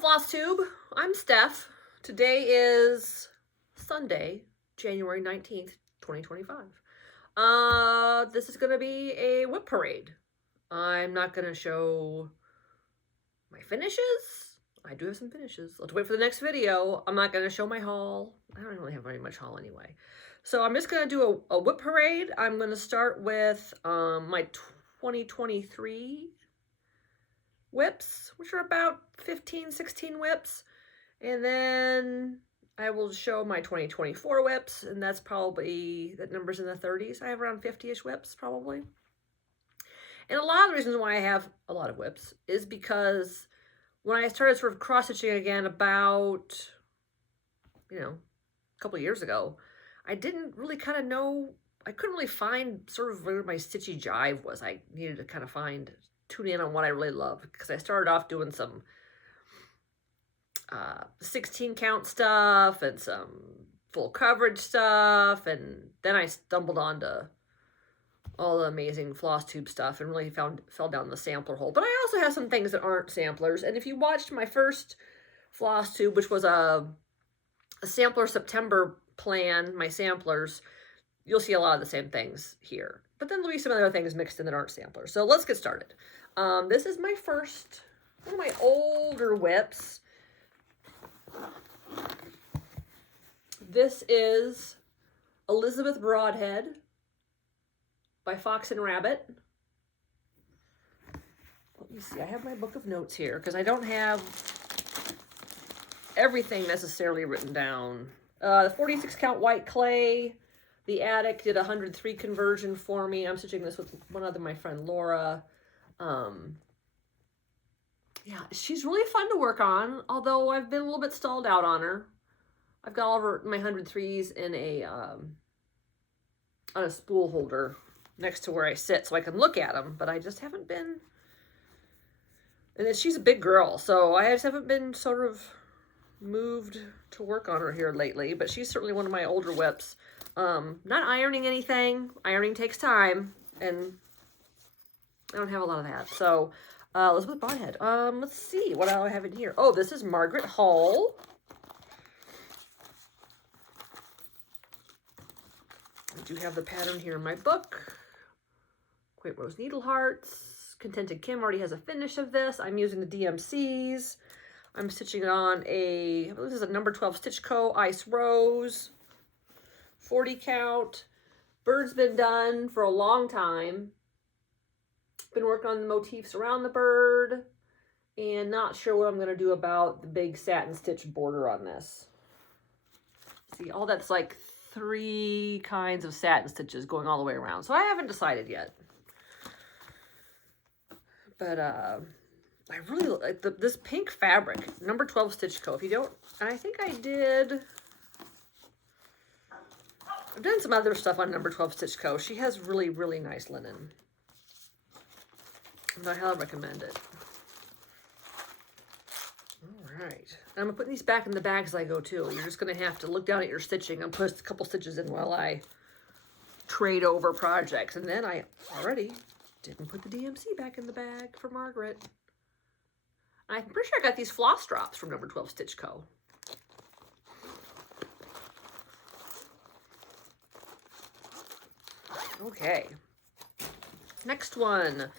Hello, Flosstube. I'm Steph. Today is Sunday, January 19th, 2025. This is going to be a WIP parade. I'm not going to show my finishes. I do have some finishes. Let's wait for the next video. I'm not going to show my haul. I don't really have very much haul anyway. So I'm just going to do a WIP parade. I'm going to start with my 2023 WIPs, which are about 15, 16 WIPs. And then I will show my 2024 WIPs, and that's probably, that number's in the 30s. I have around 50-ish WIPs, probably. And a lot of the reasons why I have a lot of WIPs is because when I started sort of cross-stitching again about, a couple of years ago, I didn't really kind of know, I couldn't really find sort of where my stitchy jive was. I needed to kind of tune in on what I really love, because I started off doing some 16 count stuff and some full coverage stuff, and then I stumbled onto all the amazing Flosstube stuff and really fell down the sampler hole. But I also have some things that aren't samplers, and if you watched my first Flosstube, which was a sampler September plan, my samplers, you'll see a lot of the same things here. But then there'll be some other things mixed in that aren't samplers. So let's get started. This is my first, one of my older WIPs. This is Elizabeth Broadhead by Fox and Rabbit. Let me see, I have my book of notes here because I don't have everything necessarily written down. The 46 count white clay. The Attic did a 103 conversion for me. I'm stitching this with one other, my friend Laura. Yeah, she's really fun to work on, although I've been a little bit stalled out on her. I've got all of her, my 103s in on a spool holder next to where I sit so I can look at them, but I just haven't been, and then she's a big girl, so I just haven't been sort of moved to work on her here lately, but she's certainly one of my older WIPs. Not ironing anything. Ironing takes time, and I don't have a lot of that. So, Elizabeth Broadhead. Let's see what I have in here. Oh, this is Margaret Hull. I do have the pattern here in my book. Quaint Rose Needle Hearts. Contented Kim already has a finish of this. I'm using the DMCs. I'm stitching it on I believe this is a number 12 Stitch Co. Ice Rose. 40 count. Bird's been done for a long time. Been working on the motifs around the bird, and not sure what I'm going to do about the big satin stitch border on this. See, all that's like 3 kinds of satin stitches going all the way around, so I haven't decided yet. But I really like this pink fabric, number 12 Stitch Co. If you don't, I think I've done some other stuff on number 12 Stitch Co. She has really, really nice linen. I highly recommend it. All right. I'm going to put these back in the bag as I go too. You're just going to have to look down at your stitching and put a couple stitches in while I trade over projects. And then I already didn't put the DMC back in the bag for Margaret. I'm pretty sure I got these floss drops from number 12 Stitch Co. Okay. Next one.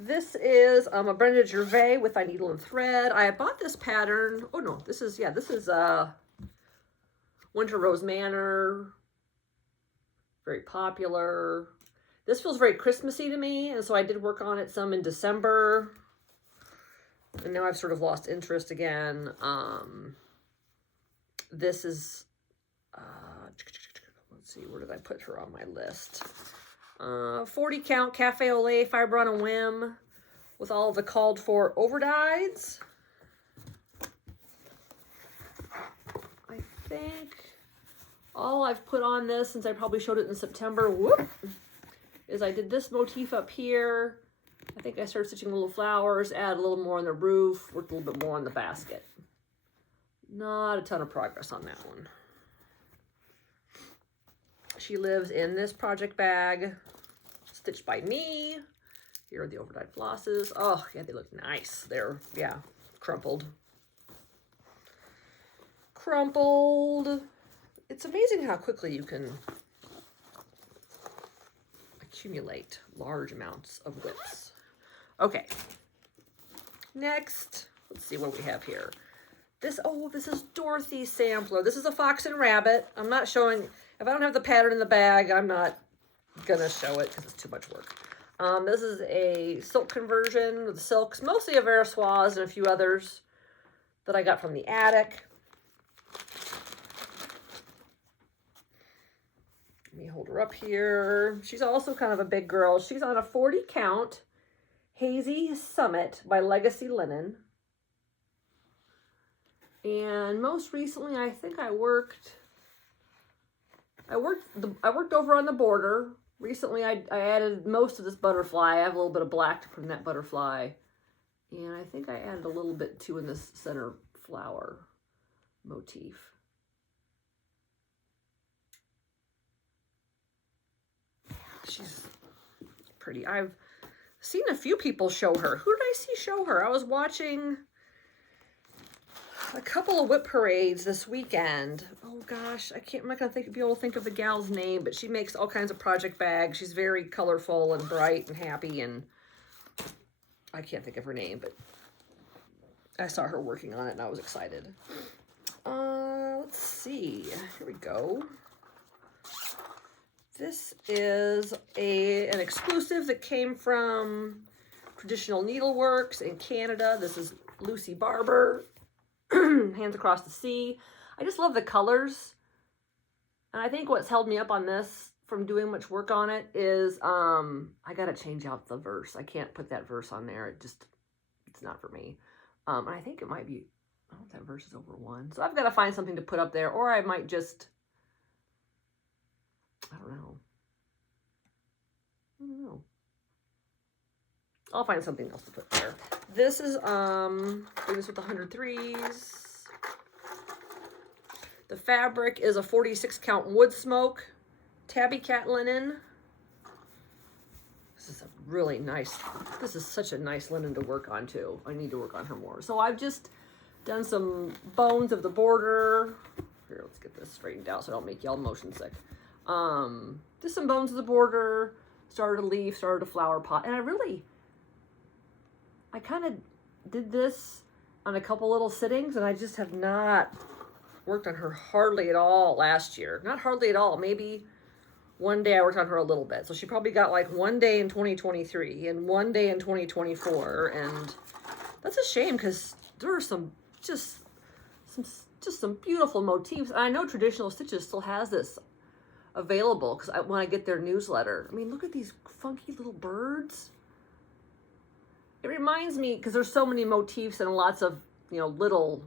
This is a Brenda Gervais with a needle and thread. I bought this pattern. Oh no, this is Winter Rose Manor. Very popular. This feels very Christmassy to me, and so I did work on it some in December. And now I've sort of lost interest again. This is, let's see, where did I put her on my list? 40 count Cafe au lait fiber on a whim with all the called for overdyes. I think all I've put on this, since I probably showed it in September, is I did this motif up here. I think I started stitching little flowers, add a little more on the roof, worked a little bit more on the basket. Not a ton of progress on that one. She lives in this project bag, stitched by me. Here are the overdyed flosses. Oh, yeah, they look nice. They're, yeah, crumpled. crumpled. It's amazing how quickly you can accumulate large amounts of WIPs. Okay. Next, let's see what we have here. This is Dorothy's sampler. This is a fox and rabbit. I'm not showing, if I don't have the pattern in the bag, I'm not gonna show it because it's too much work. This is a silk conversion with silks, mostly a Versoise and a few others that I got from the attic. Let me hold her up here. She's also kind of a big girl. She's on a 40 count Hazy Summit by Legacy Linen. And most recently, I think I worked over on the border. Recently, I added most of this butterfly. I have a little bit of black to put in that butterfly. And I think I added a little bit too in this center flower motif. She's pretty. I've seen a few people show her. Who did I see show her? I was watching a couple of WIP parades this weekend. Oh gosh, I'm not gonna be able to think of the gal's name, but she makes all kinds of project bags. She's very colorful and bright and happy, and I can't think of her name, but I saw her working on it and I was excited. Let's see. Here we go. This is an exclusive that came from Traditional Needleworks in Canada. This is Lucy Barber, Hands Across the Sea. I just love the colors. And I think what's held me up on this from doing much work on it is I got to change out the verse. I can't put that verse on there. It's not for me. I think it might be, I don't know if that verse is over 1. So I've got to find something to put up there, or I might just, I don't know. I'll find something else to put there. This is, doing this with the 103s. The fabric is a 46 count wood smoke, tabby cat linen. This is a really nice, this is such a nice linen to work on too. I need to work on her more. So I've just done some bones of the border. Here, let's get this straightened out so I don't make y'all motion sick. Just some bones of the border, started a leaf, started a flower pot. And I kind of did this on a couple little sittings, and I just have not worked on her hardly at all last year. Not hardly at all. Maybe one day I worked on her a little bit. So she probably got like one day in 2023 and one day in 2024. And that's a shame because there are some beautiful motifs. And I know Traditional Stitches still has this available because when I get their newsletter, I mean, look at these funky little birds. It reminds me, because there's so many motifs and lots of, little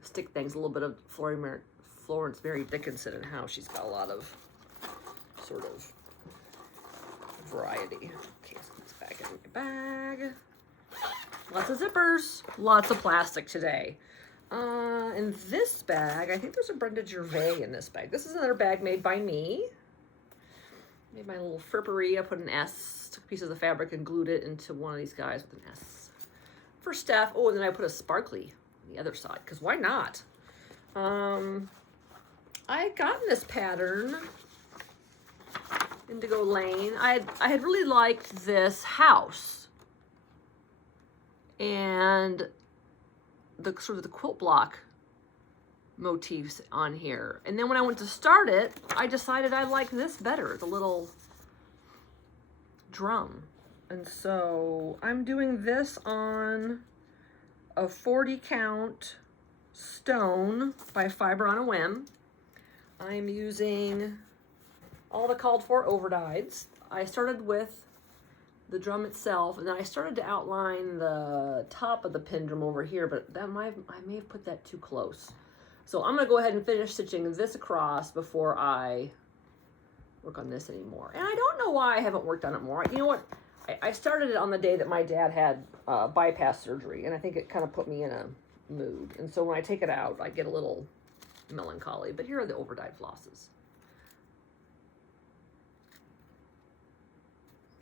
stick things, a little bit of Florence Mary Dickinson and how she's got a lot of sort of variety. Okay, so let's back in the bag. Lots of zippers, lots of plastic today. In this bag, I think there's a Brenda Gervais in this bag. This is another bag made by me. Made my little frippery. I put an S, took pieces of fabric and glued it into one of these guys with an S. For Steph, and then I put a sparkly on the other side, because why not? I had gotten this pattern, Indigo Lane. I had really liked this house. And the sort of the quilt block motifs on here. And then when I went to start it, I decided I liked this better, the little drum. And so I'm doing this on a 40 count stone by Fiber on a Whim. I'm using all the called for overdyes. I started with the drum itself, and then I started to outline the top of the pin drum over here, but I may have put that too close. So I'm gonna go ahead and finish stitching this across before I work on this anymore. And I don't know why I haven't worked on it more. You know what? I started it on the day that my dad had bypass surgery, and I think it kind of put me in a mood. And so when I take it out, I get a little melancholy. But here are the overdyed flosses.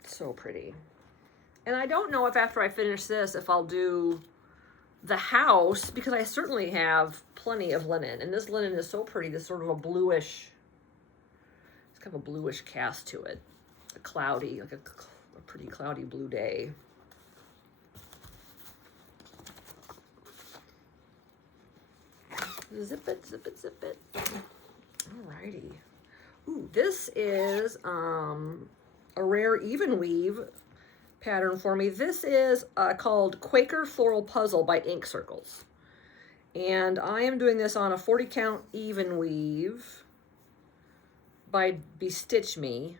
So pretty. And I don't know if after I finish this, if I'll do the house, because I certainly have plenty of linen, and this linen is so pretty, this sort of a bluish, it's kind of a bluish cast to it, a cloudy, like a pretty cloudy blue day. Zip it, zip it, zip it. Alrighty. Ooh, this is a rare even weave pattern for me. This is called Quaker Floral Puzzle by Ink Circles. And I am doing this on a 40 count even weave by Bestitch Me.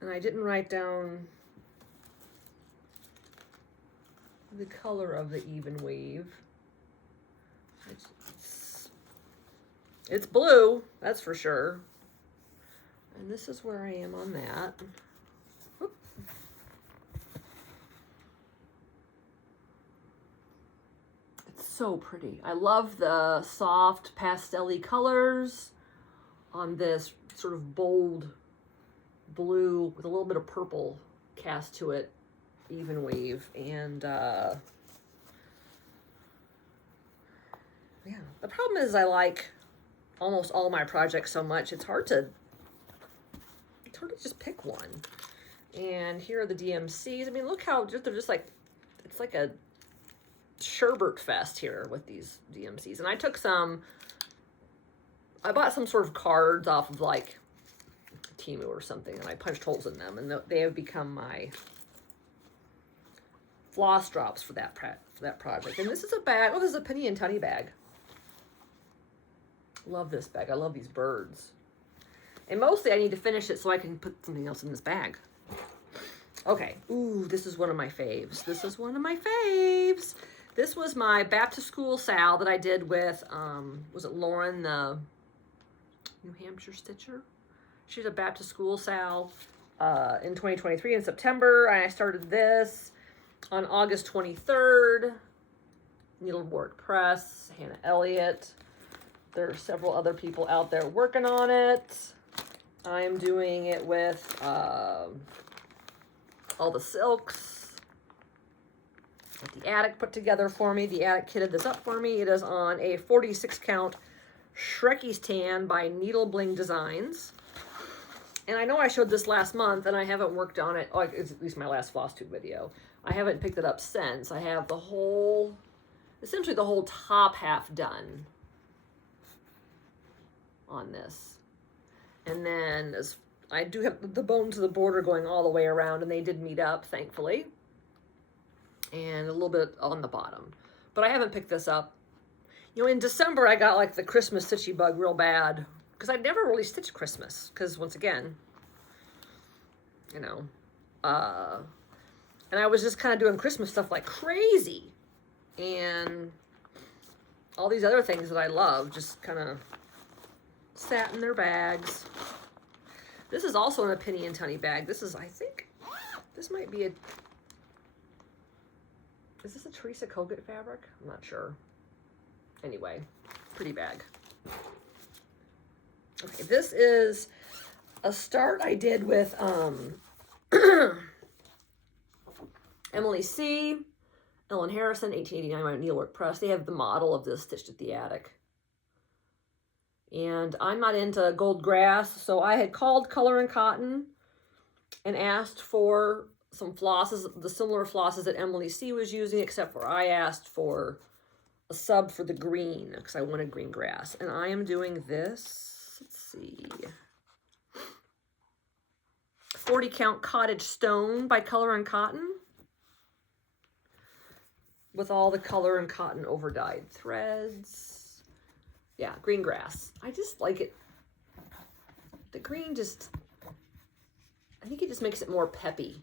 And I didn't write down the color of the even weave. It's blue, that's for sure. And this is where I am on that. Whoop. It's so pretty. I love the soft pastel-y colors on this sort of bold blue with a little bit of purple cast to it, even weave. And yeah, the problem is I like almost all my projects so much, it's hard to just pick one. And here are the DMCs. I mean, look how they're just like, it's like a sherbet fest here with these DMCs. And I took some, I bought some sort of cards off of like Temu or something, and I punched holes in them, and they have become my floss drops for that project. And this is a bag. Oh, this is a Penny and Tunny bag. Love this bag. I love these birds. And mostly I need to finish it so I can put something else in this bag. Okay. Ooh, this is one of my faves. This is one of my faves. This was my back to school sal that I did with, was it Lauren, the New Hampshire Stitcher? She did a back to school sal in 2023 in September. And I started this on August 23rd. Needlework Press, Hannah Elliott. There are several other people out there working on it. I'm doing it with all the silks that the attic put together for me. The attic kitted this up for me. It is on a 46 count Shrekie's Tan by Needle Bling Designs. And I know I showed this last month and I haven't worked on it. Oh, it's at least my last Flosstube video. I haven't picked it up since. I have the whole, essentially the whole top half done on this. And then as I do have the bones of the border going all the way around, and they did meet up, thankfully. And a little bit on the bottom. But I haven't picked this up. You know, in December, I got like the Christmas stitchy bug real bad. Because I'd never really stitched Christmas. Because once again, you know, and I was just kind of doing Christmas stuff like crazy. And all these other things that I love just kind of sat in their bags. This is also in a Penny and Tunny bag. This is, I think, this might be a, is this a Teresa Kogut fabric? I'm not sure. Anyway, pretty bag. Okay, this is a start I did with Emily C., Ellen Harrison, 1889 by Needlework Press. They have the model of this stitched at the attic. And I'm not into gold grass, so I had called Color and Cotton and asked for some flosses, the similar flosses that Emily C. was using, except for I asked for a sub for the green, because I wanted green grass. And I am doing this, let's see, 40 count Cottage Stone by Color and Cotton, with all the Color and Cotton overdyed threads. Yeah, green grass. I just like it. The green just, I think it just makes it more peppy.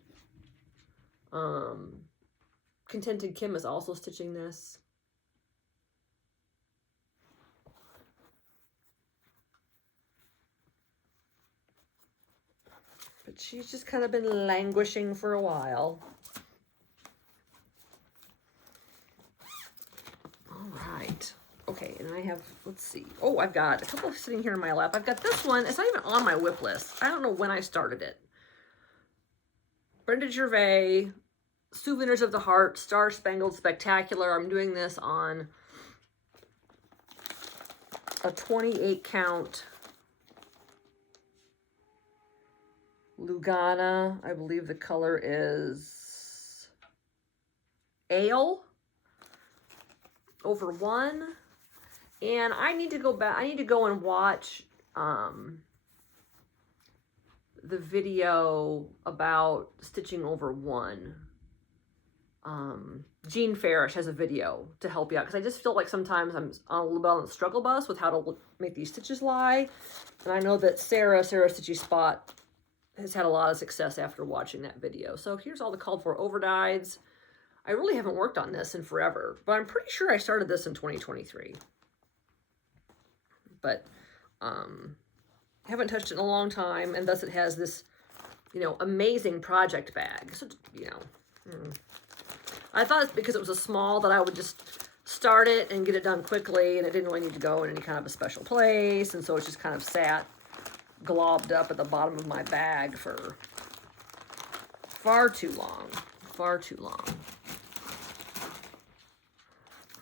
Contented Kim is also stitching this. But she's just kind of been languishing for a while. All right. Okay, and I have, let's see. Oh, I've got a couple sitting here in my lap. I've got this one. It's not even on my WIP list. I don't know when I started it. Brenda Gervais, Souvenirs of the Heart, Star Spangled Spectacular. I'm doing this on a 28 count Lugana. I believe the color is Ale over 1. And I need to go back, I need to go and watch the video about stitching over 1. Jean Farish has a video to help you out, because I just feel like sometimes I'm on a little bit on the struggle bus with how to make these stitches lie. And I know that Sarah Stitchy Spot has had a lot of success after watching that video. So here's all the called for overdyes. I really haven't worked on this in forever, but I'm pretty sure I started this in 2023. But haven't touched it in a long time, and thus it has this, you know, amazing project bag. So, you know, I thought because it was a small that I would just start it and get it done quickly, and it didn't really need to go in any kind of a special place, and so it's just kind of sat globbed up at the bottom of my bag for far too long. Far too long.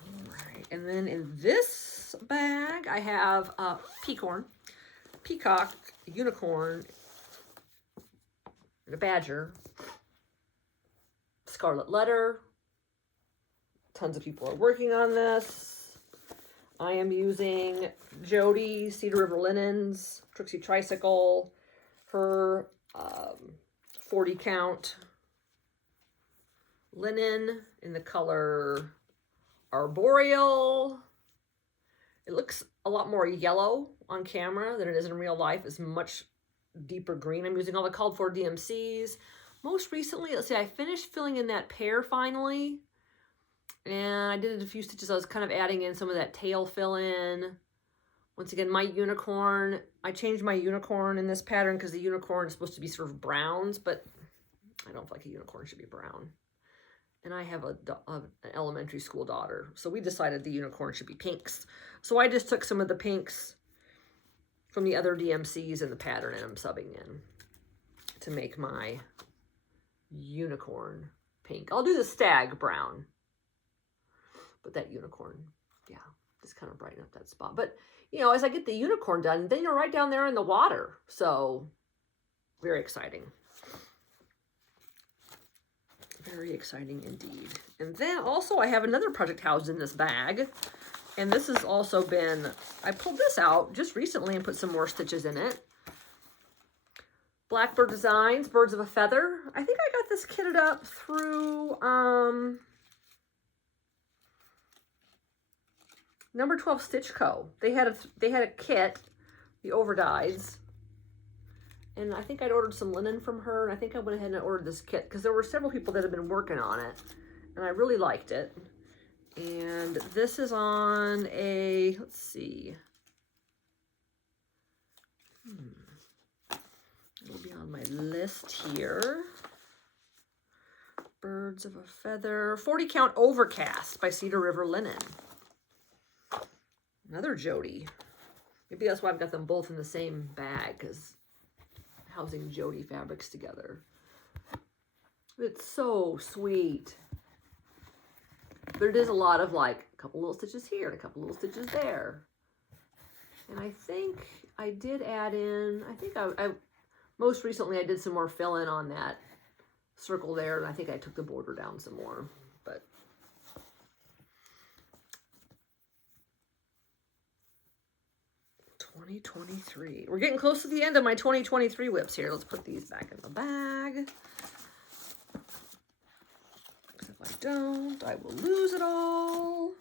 All right, and then in this bag I have peacock, unicorn, and a badger, scarlet letter. Tons of people are working on this. I am using Jody Cedar River Linens, Trixie Tricycle, her 40 count linen in the color Arboreal. It looks a lot more yellow on camera than it is in real life. It's much deeper green. I'm using all the called for DMCs. Most recently, let's see, I finished filling in that pear finally. And I did a few stitches. I was kind of adding in some of that tail fill in. Once again, my unicorn, I changed my unicorn in this pattern because the unicorn is supposed to be sort of browns, but I don't feel like a unicorn should be brown. And I have an elementary school daughter, so we decided the unicorn should be pinks. So I just took some of the pinks from the other DMCs in the pattern and I'm subbing in to make my unicorn pink. I'll do the stag brown, but that unicorn, yeah, just kind of brighten up that spot. But, you know, as I get the unicorn done, then you're right down there in the water. So very exciting. Very exciting indeed. And then also I have another project housed in this bag. And this has also been, I pulled this out just recently and put some more stitches in it. Blackbird Designs, Birds of a Feather. I think I got this kitted up through Number 12 Stitch Co. They had a kit, the overdyes. And I think I'd ordered some linen from her, and I think I went ahead and ordered this kit because there were several people that had been working on it, and I really liked it. And this is on a, let's see. It'll be on my list here. Birds of a Feather, 40 count Overcast by Cedar River Linen. Another Jody. Maybe that's why I've got them both in the same bag, because housing Jody fabrics together. It's so sweet. There is a lot of like a couple little stitches here and a couple little stitches there. And I think I did add in, I think I most recently I did some more fill in on that circle there, and I think I took the border down some more. But $20.23. We're getting close to the end of my 2023 whips here. Let's put these back in the bag. If I don't, I will lose it all.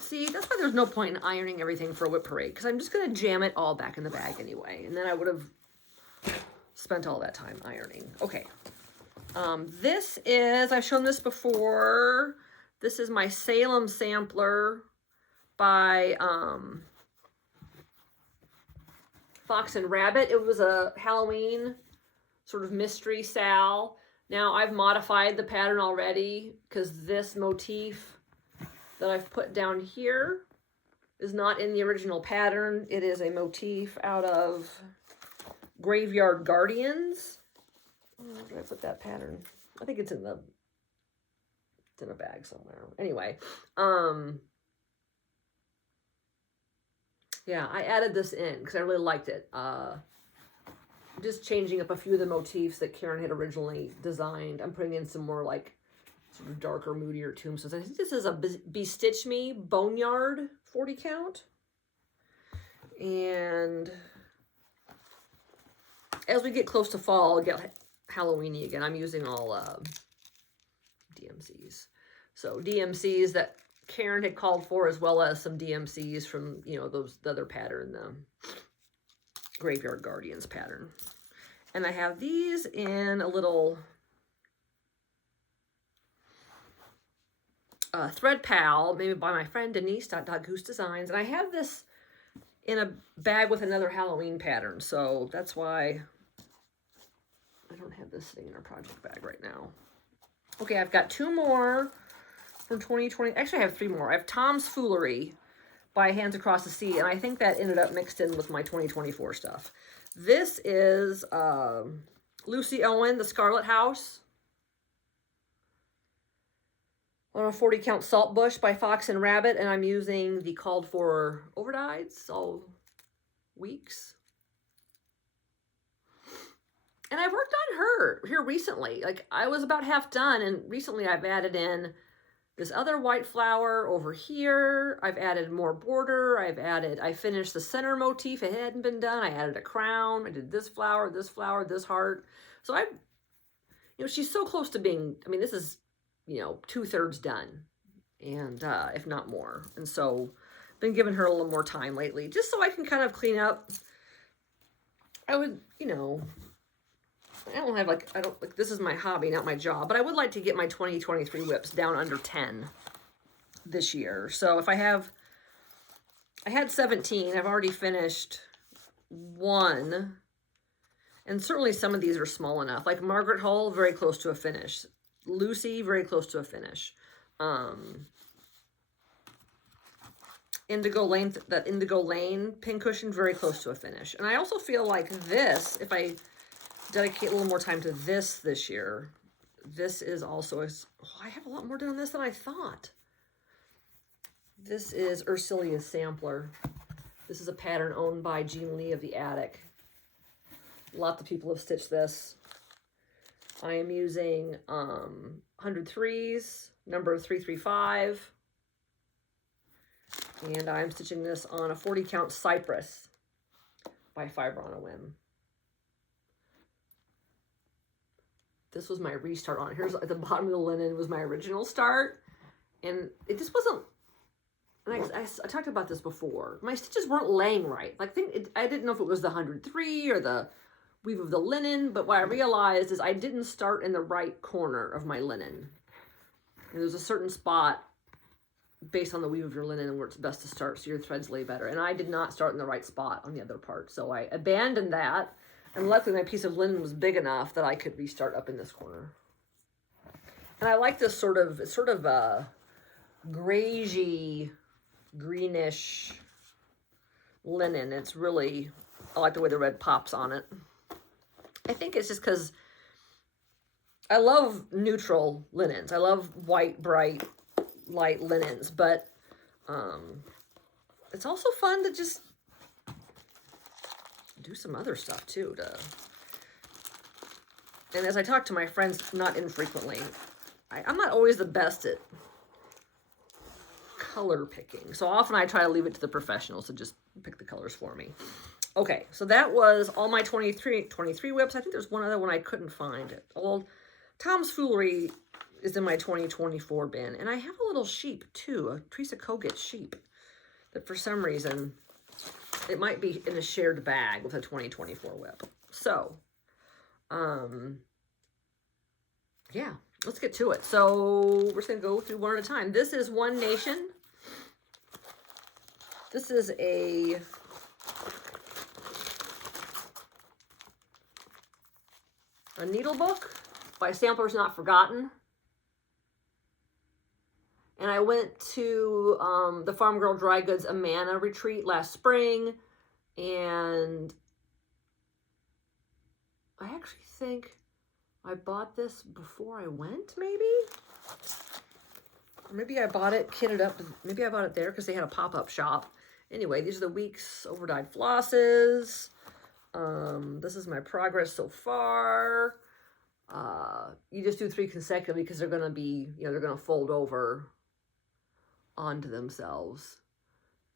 See, that's why there's no point in ironing everything for a whip parade, because I'm just going to jam it all back in the bag anyway, and then I would have spent all that time ironing. Okay. This is, I've shown this before. This is my Salem sampler by Fox and Rabbit. It was a Halloween sort of mystery sal. Now I've modified the pattern already because this motif that I've put down here is not in the original pattern. It is a motif out of Graveyard Guardians. Where did I put that pattern? I think it's in a bag somewhere. Anyway, yeah, I added this in because I really liked it. Just changing up a few of the motifs that Karen had originally designed. I'm putting in some more like sort of darker, moodier tombstones. I think this is a Bestitch Me Boneyard 40 count. And as we get close to fall, I'll get Halloweeny again. I'm using all DMCs. So DMCs that Karen had called for, as well as some DMCs from, you know, the other pattern, the Graveyard Guardians pattern. And I have these in a little thread pal, maybe by my friend Denise Goose Designs. And I have this in a bag with another Halloween pattern. So that's why I don't have this sitting in our project bag right now. Okay, I've got two more from 2020. Actually, I have three more. I have Tom's Foolery by Hands Across the Sea, and I think that ended up mixed in with my 2024 stuff. This is Lucy Owen, The Scarlet House, on a 40 count Salt Bush by Fox and Rabbit, and I'm using the called for overdyes all weeks. And I've worked on her here recently. Like, I was about half done, and recently I've added in this other white flower over here. I've added more border. I finished the center motif. It hadn't been done. I added a crown. I did this flower, this heart. So you know, she's so close to being, I mean, this is, you know, 2/3 done, and if not more. And so I've been giving her a little more time lately, just so I can kind of clean up. I would, you know, this is my hobby, not my job, but I would like to get my 2023 WIPs down under 10 this year. So if I had 17, I've already finished one, and certainly some of these are small enough. Like Margaret Hull, very close to a finish. Lucy, very close to a finish. Indigo Lane, that Indigo Lane pincushion, very close to a finish. And I also feel like this, if I dedicate a little more time to this year, this is also, I have a lot more done on this than I thought. This is Ursilia's Sampler. This is a pattern owned by Jean Lee of the Attic. Lots of people have stitched this. I am using 103s, number 335. And I'm stitching this on a 40 count Cypress by Fiber on a Whim. This was my restart on it. Here's at the bottom of the linen was my original start. And it just wasn't, and I talked about this before. My stitches weren't laying right. Like I didn't know if it was the 103 or the weave of the linen, but what I realized is I didn't start in the right corner of my linen. And there's a certain spot based on the weave of your linen where it's best to start so your threads lay better. And I did not start in the right spot on the other part. So I abandoned that. And luckily my piece of linen was big enough that I could restart up in this corner. And I like this sort of a grayish, greenish linen. It's really, I like the way the red pops on it. I think it's just because I love neutral linens. I love white, bright, light linens, but it's also fun to just do some other stuff too. And as I talk to my friends, not infrequently, I'm not always the best at color picking. So often I try to leave it to the professionals to just pick the colors for me. Okay, so that was all my 23 WIPs. I think there's one other one I couldn't find. Well, Tom's Foolery is in my 2024 bin. And I have a little sheep too, a Teresa Kogut sheep, that for some reason, it might be in a shared bag with a 2024 WIP. So, yeah, let's get to it. So we're just gonna go through one at a time. This is One Nation. This is a needle book by Samplers Not Forgotten. And I went to the Farm Girl Dry Goods Amana retreat last spring, and I actually think I bought this before I went, maybe? Or maybe I bought it kitted up. Maybe I bought it there because they had a pop-up shop. Anyway, these are the week's overdyed flosses. This is my progress so far. You just do 3 consecutively because they're going to be, you know, they're going to fold over onto themselves.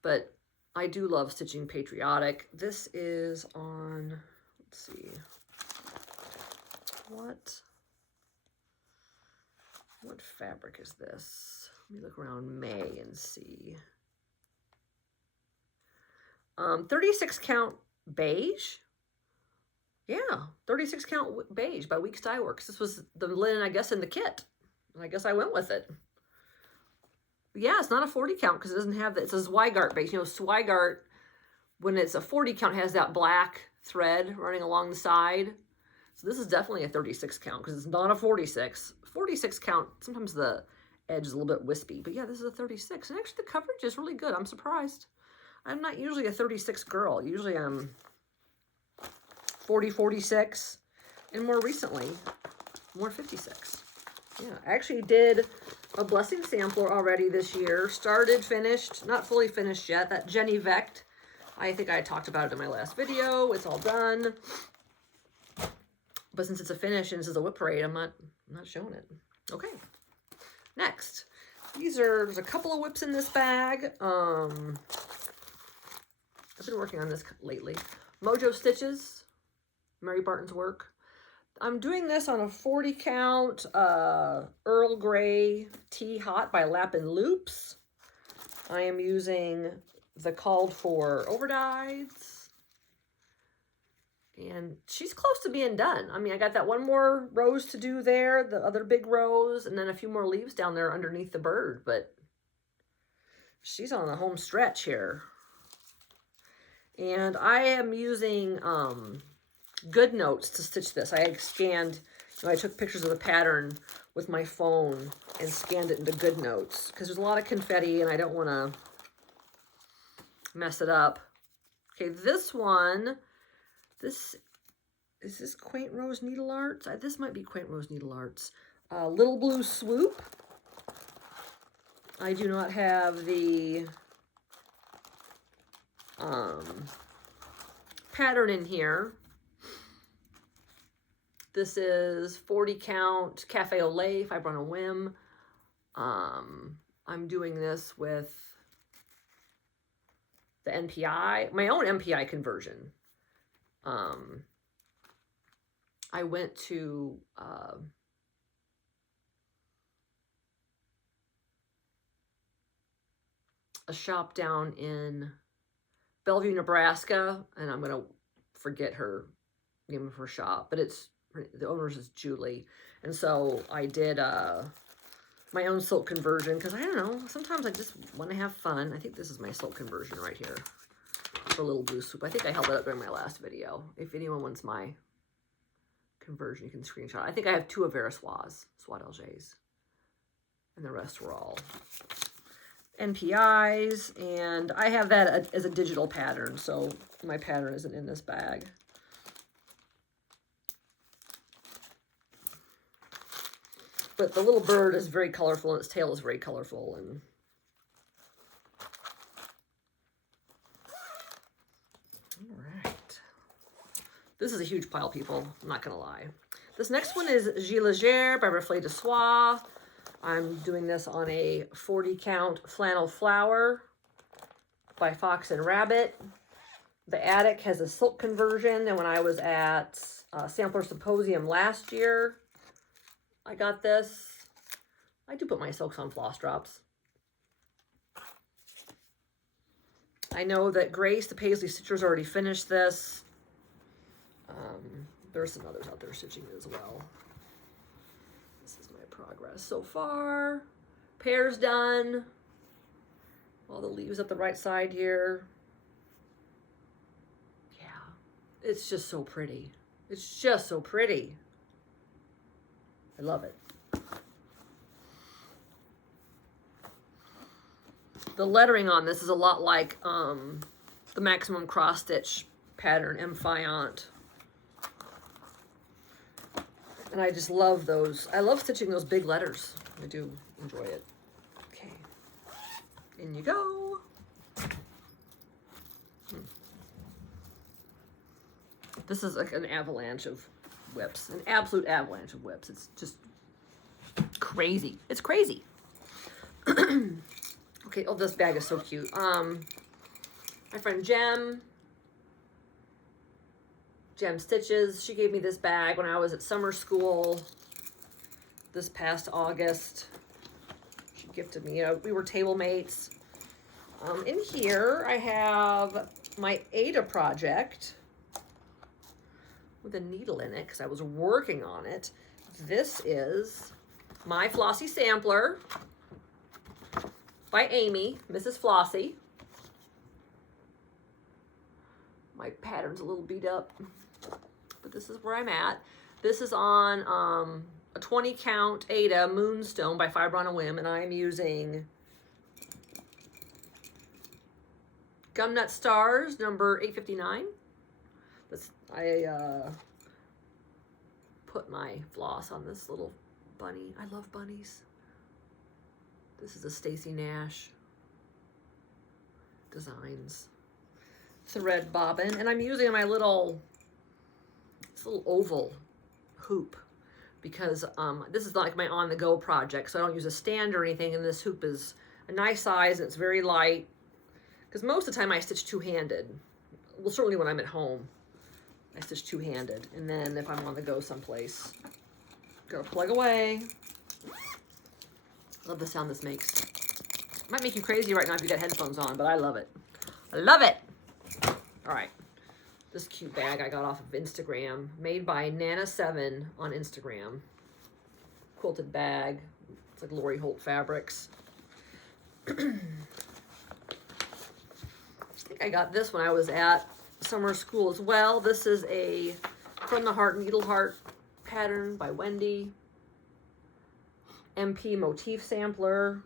But I do love stitching patriotic. This is on, let's see, what fabric is this? Let me look around May and see. 36 count beige. Yeah, 36 count beige by Weeks Dye Works. This was the linen, I guess, in the kit. And I guess I went with it. Yeah, it's not a 40 count because it doesn't have that. It's a Zweigart base. You know, Zweigart, when it's a 40 count, has that black thread running along the side. So this is definitely a 36 count because it's not a 46. 46 count, sometimes the edge is a little bit wispy. But yeah, this is a 36. And actually the coverage is really good. I'm surprised. I'm not usually a 36 girl. Usually I'm 40, 46. And more recently, more 56. Yeah, I actually did a blessing sampler already this year. Started, finished, not fully finished yet. That Jenny Vecht, I think I talked about it in my last video. It's all done. But since it's a finish and this is a WIP parade, I'm not showing it. Okay. Next. There's a couple of WIPs in this bag. I've been working on this lately. Mojo Stitches, Mary Barton's work. I'm doing this on a 40 count Earl Grey Tea Hot by Lappin Loops. I am using the called for overdyes. And she's close to being done. I mean, I got that one more rose to do there, the other big rose, and then a few more leaves down there underneath the bird, but she's on the home stretch here. And I am using Good Notes to stitch this. I scanned, you know, I took pictures of the pattern with my phone and scanned it into Good Notes because there's a lot of confetti and I don't want to mess it up. Okay, this one, is this Quaint Rose Needle Arts? This might be Quaint Rose Needle Arts. Little Blue Swoop. I do not have the pattern in here. This is 40 count Cafe au Lait, Fiber on a Whim. I'm doing this with the NPI, my own NPI conversion. I went to a shop down in Bellevue, Nebraska, and I'm gonna forget her name of her shop, but the owner's is Julie, and so I did my own silk conversion because I don't know, sometimes I just want to have fun. I think this is my silk conversion right here for Little Blue Swoop. I think I held it up during my last video. If anyone wants my conversion, you can screenshot. I think I have 2 of Verissoise, Soit Alger's, and the rest were all NPIs, and I have that as a digital pattern, so my pattern isn't in this bag. But the little bird is very colorful, and its tail is very colorful, and all right. This is a huge pile, people. I'm not gonna lie. This next one is Gilles Légère by Reflet de Soie. I'm doing this on a 40 count flannel flower by Fox and Rabbit. The Attic has a silk conversion, and when I was at Sampler Symposium last year, I got this. I do put my silks on floss drops. I know that Grace, the Paisley Stitcher's, already finished this. There are some others out there stitching it as well. This is my progress so far. Pear's done. All the leaves up the right side here. Yeah, it's just so pretty. It's just so pretty. I love it. The lettering on this is a lot like the Maximum Cross Stitch pattern, Emphiant. And I just love those. I love stitching those big letters. I do enjoy it. Okay. In you go. This is like an avalanche of WIPs. An absolute avalanche of WIPs. It's just crazy. It's crazy. Okay, oh, this bag is so cute. My friend Jem Stitches, she gave me this bag when I was at summer school this past August. She gifted me, we were table mates. In here, I have my Ada project with a needle in it because I was working on it. This is my Flossie sampler by Amy, Mrs. Flossie. My pattern's a little beat up, but this is where I'm at. This is on a 20 count Ada Moonstone by Fiber on a Whim, and I'm using Gumnut Stars number 859. I put my floss on this little bunny. I love bunnies. This is a Stacy Nash Designs thread bobbin, and I'm using my little oval hoop because this is like my on-the-go project, so I don't use a stand or anything, and this hoop is a nice size and it's very light because most of the time I stitch two-handed. Well, certainly when I'm at home I stitch two-handed, and then if I'm on the go someplace, go plug away. Love the sound this makes. It might make you crazy right now if you got headphones on, but I love it. I love it. All right, this cute bag I got off of Instagram, made by Nana7 on Instagram. Quilted bag. It's like Lori Holt Fabrics. I think I got this when I was at summer school as well. This is a From the Heart Needle Heart pattern by Wendy. MP motif sampler.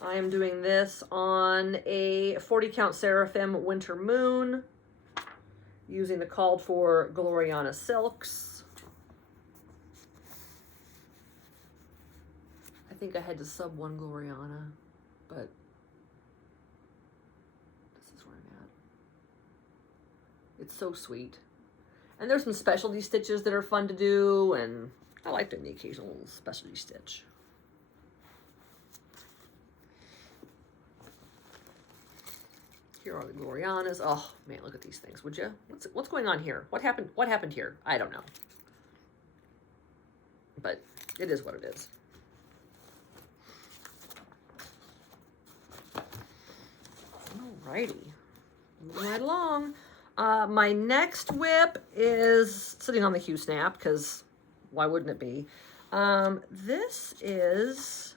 I am doing this on a 40 count Seraphim Winter Moon using the called for Gloriana silks. I think I had to sub one Gloriana, but this is where I'm at. It's so sweet. And there's some specialty stitches that are fun to do, and I like doing the occasional little specialty stitch. Here are the Glorianas. Oh man, look at these things, would you? What's going on here? What happened? What happened here? I don't know. But it is what it is. Alrighty, moving right along. My next WIP is sitting on the Q Snap because why wouldn't it be? This is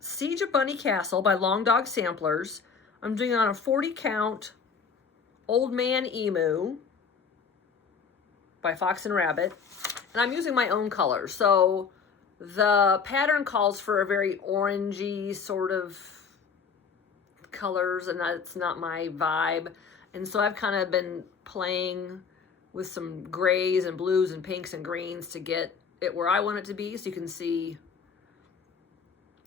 Siege of Bunny Castle by Long Dog Samplers. I'm doing it on a 40 count Old Man Emu by Fox and Rabbit. And I'm using my own colors. So the pattern calls for a very orangey sort of colors, and that's not my vibe. And so I've kind of been playing with some grays and blues and pinks and greens to get it where I want it to be. So you can see,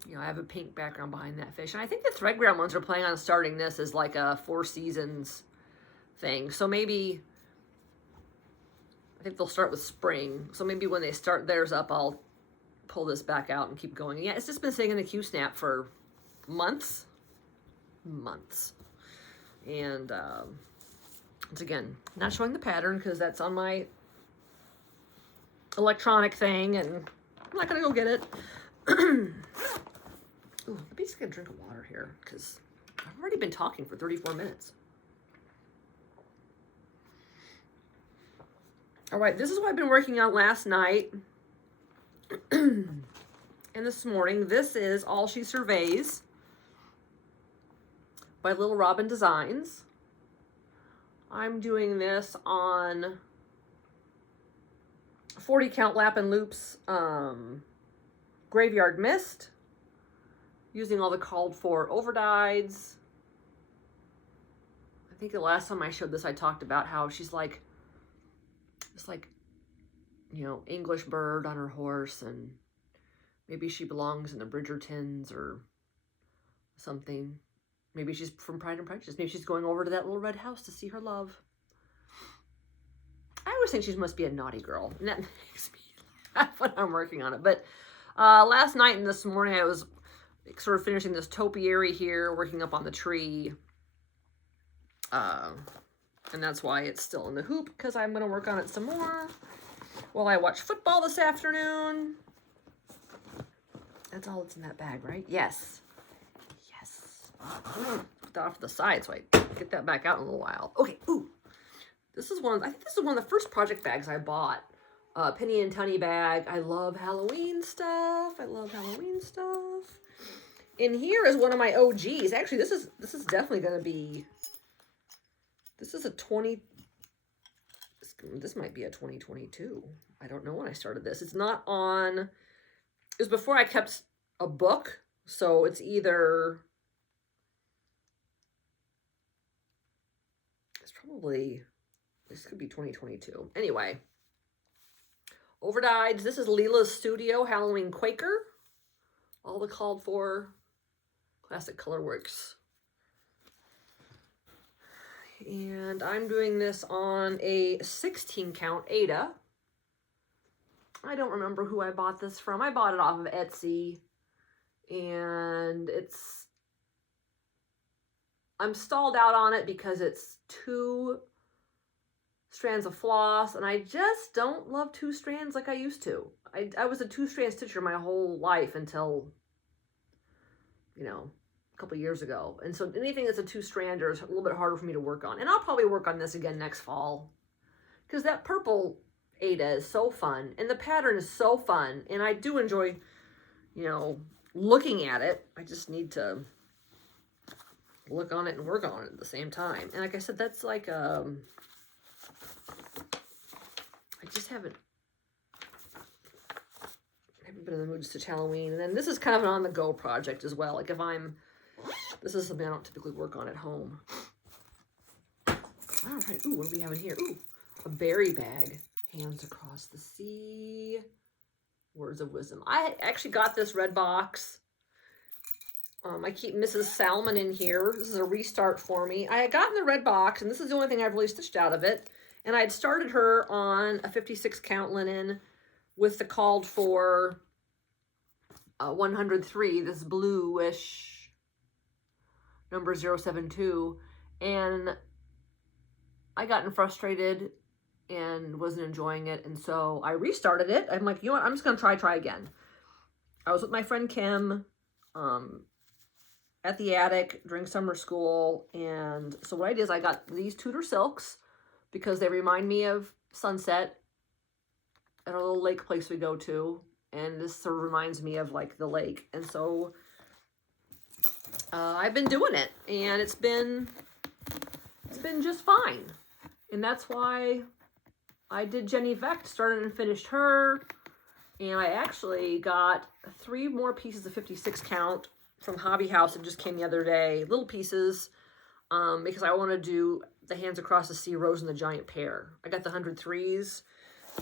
you know, I have a pink background behind that fish. And I think the Threadground ones are planning on starting this as like a 4 seasons thing. So maybe, I think they'll start with spring. So maybe when they start theirs up, I'll pull this back out and keep going. Yeah, it's just been sitting in the Q Snap for months. And it's again, not showing the pattern because that's on my electronic thing and I'm not gonna go get it. Ooh, I'm just gonna drink of water here because I've already been talking for 34 minutes. All right, this is what I've been working on last night and this morning. This is All She Surveys by Little Robin Designs. I'm doing this on 40 count Lap and Loops Graveyard Mist, using all the called for overdyes. I think the last time I showed this, I talked about how she's like, it's like, you know, English bird on her horse, and maybe she belongs in the Bridgertons or something. Maybe she's from Pride and Prejudice. Maybe she's going over to that little red house to see her love. I always think she must be a naughty girl, and that makes me laugh when I'm working on it. But last night and this morning, I was sort of finishing this topiary here, working up on the tree. And that's why it's still in the hoop, because I'm going to work on it some more while I watch football this afternoon. That's all that's in that bag, right? Yes. Yes. Put that off to the side so I get that back out in a little while. Okay, ooh. This is I think this is one of the first project bags I bought. Penny and Tunny bag. I love Halloween stuff. In here is one of my OGs. Actually, this is definitely going to be... This is a this might be a 2022. I don't know when I started this. It's not on, it was before I kept a book. So it's either, it's probably, this could be 2022. Anyway, overdyed. This is Leela's Studio Halloween Quaker. All the called for classic colorworks. And I'm doing this on a 16 count Ada. I don't remember who I bought this from. I bought it off of Etsy. And I'm stalled out on it because it's 2 strands of floss. And I just don't love 2 strands like I used to. I was a 2-strand stitcher my whole life until, you know, a couple years ago. And so anything that's a 2-strander is a little bit harder for me to work on. And I'll probably work on this again next fall, because that purple Ada is so fun and the pattern is so fun, and I do enjoy, you know, looking at it. I just need to look on it and work on it at the same time. And like I said, that's like I just haven't been in the mood to stitch Halloween. And then this is kind of an on-the-go project as well. Like if this is something I don't typically work on at home. All right. Ooh, what do we have in here? Ooh, a berry bag. Hands Across the Sea. Words of Wisdom. I actually got this red box. I keep Mrs. Salmon in here. This is a restart for me. I had gotten the red box, and this is the only thing I've really stitched out of it. And I had started her on a 56 count linen with the called for 103, this bluish number 072, and I gotten frustrated and wasn't enjoying it, and so I restarted it. I'm like, you know what, I'm just gonna try again. I was with my friend Kim at the attic during summer school, and so what I did is I got these Tudor silks because they remind me of sunset at a little lake place we go to, and this sort of reminds me of like the lake. And so I've been doing it, and it's been just fine. And that's why I did Jenny Vecht, started and finished her, and I actually got 3 more pieces of 56 count from Hobby House that just came the other day, little pieces, because I want to do the Hands Across the Sea Rose and the Giant Pear. I got the 103s,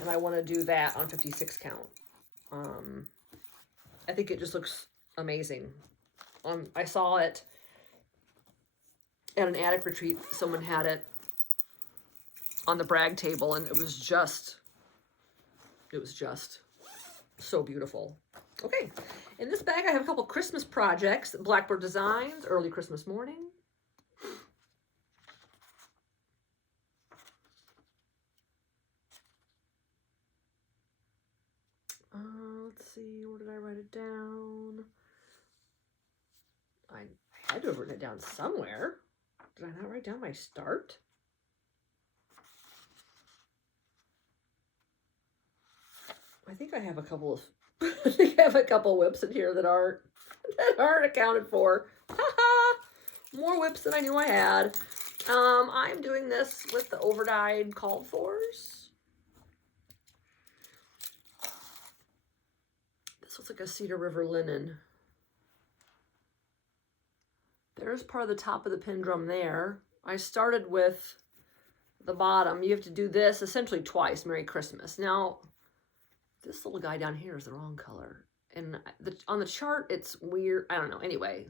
and I want to do that on 56 count. I think it just looks amazing. I saw it at an attic retreat. Someone had it on the brag table, and it was just so beautiful. Okay, in this bag I have a couple Christmas projects. Blackbird Designs, Early Christmas Morning. Let's see, where did I write it down? I had to have written it down somewhere. Did I not write down my start? I think I have a couple of WIPs in here that aren't accounted for. Haha! More WIPs than I knew I had. I'm doing this with the overdyed called fors. This looks like a Cedar River linen. There's part of the top of the pin drum there. I started with the bottom. You have to do this essentially twice, Merry Christmas. Now, this little guy down here is the wrong color. And on the chart, it's weird. I don't know. Anyway,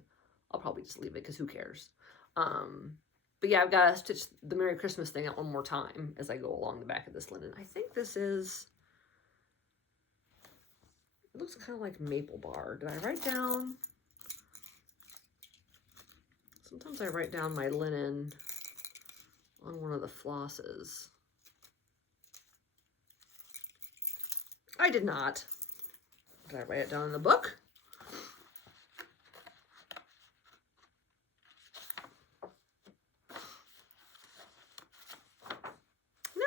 I'll probably just leave it because who cares? But yeah, I've got to stitch the Merry Christmas thing out one more time as I go along the back of this linen. I think this is, it looks kind of like maple bar. Did I write down? Sometimes I write down my linen on one of the flosses. I did not. Did I write it down in the book?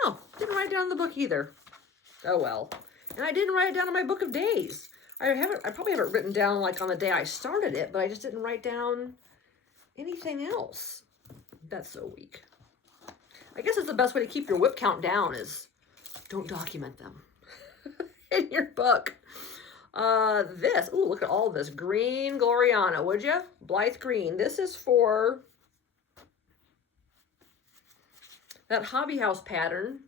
No, didn't write it down in the book either. Oh well. And I didn't write it down in my book of days. I probably have it written down like on the day I started it, but I just didn't write down anything else. That's so weak. I guess it's the best way to keep your WIP count down is don't document them in your book. This, ooh, look at all this green Gloriana, would you? Blythe green. This is for that Hobby House pattern.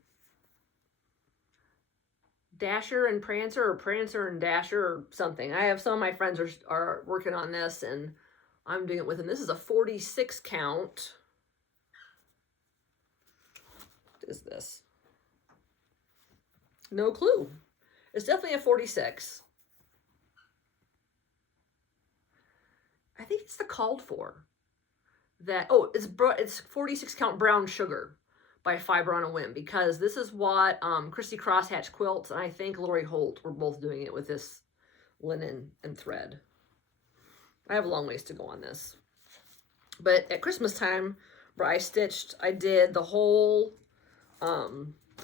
Dasher and Prancer, or Prancer and Dasher, or something. I have some of my friends are working on this, and I'm doing it with them. This is a 46 count. What is this? No clue. It's definitely a 46. I think it's the called for. That, oh, it's 46 count brown sugar by Fiber on a Whim, because this is what Christy Crosshatch Quilts and I think Lori Holt were both doing it with this linen and thread. I have a long ways to go on this. But at Christmas time, where I did the whole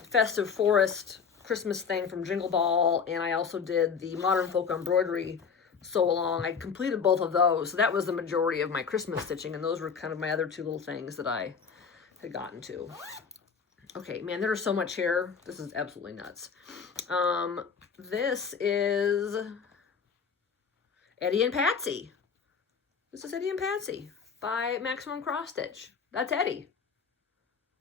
Festive Forest Christmas thing from Jingle Ball, and I also did the Modern Folk Embroidery Sew Along. I completed both of those, so that was the majority of my Christmas stitching, and those were kind of my other two little things that I had gotten to. Okay, man, there's so much here. This is absolutely nuts. This is Eddie and Patsy. This is Eddie and Patsy by Maximum Cross Stitch. That's Eddie.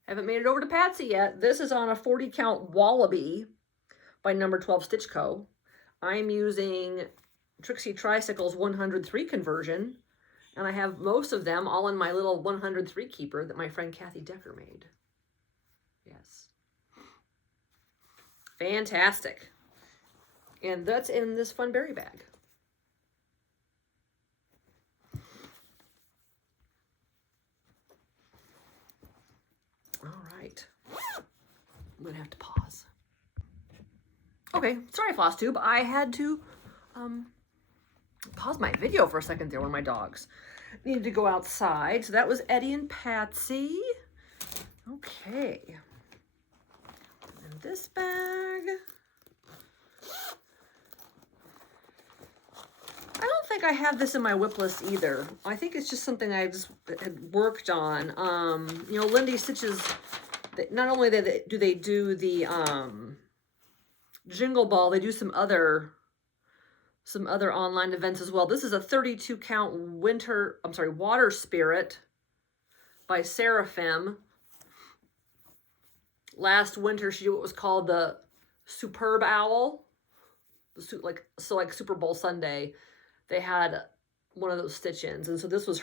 Haven't made it over to Patsy yet. This is on a 40 count Wallaby by Number 12 Stitch Co. I'm using Trixie Tricycle's 103 conversion, and I have most of them all in my little 103 keeper that my friend Kathy Decker made. Yes. Fantastic. And that's in this fun berry bag. All right. I'm going to have to pause. Okay, sorry, Flosstube. I had to pause my video for a second there when my dogs needed to go outside. So that was Eddie and Patsy. Okay. And this bag. I don't think I have this in my WIP list either. I think it's just something I just had worked on. You know, Lindy Stitches, not only do they do the Jingle Ball, they do some other online events as well. This is a 32 count Water Spirit by Seraphim. Last winter she did what was called the Superb Owl. Like Super Bowl Sunday, they had one of those stitch-ins, and so this was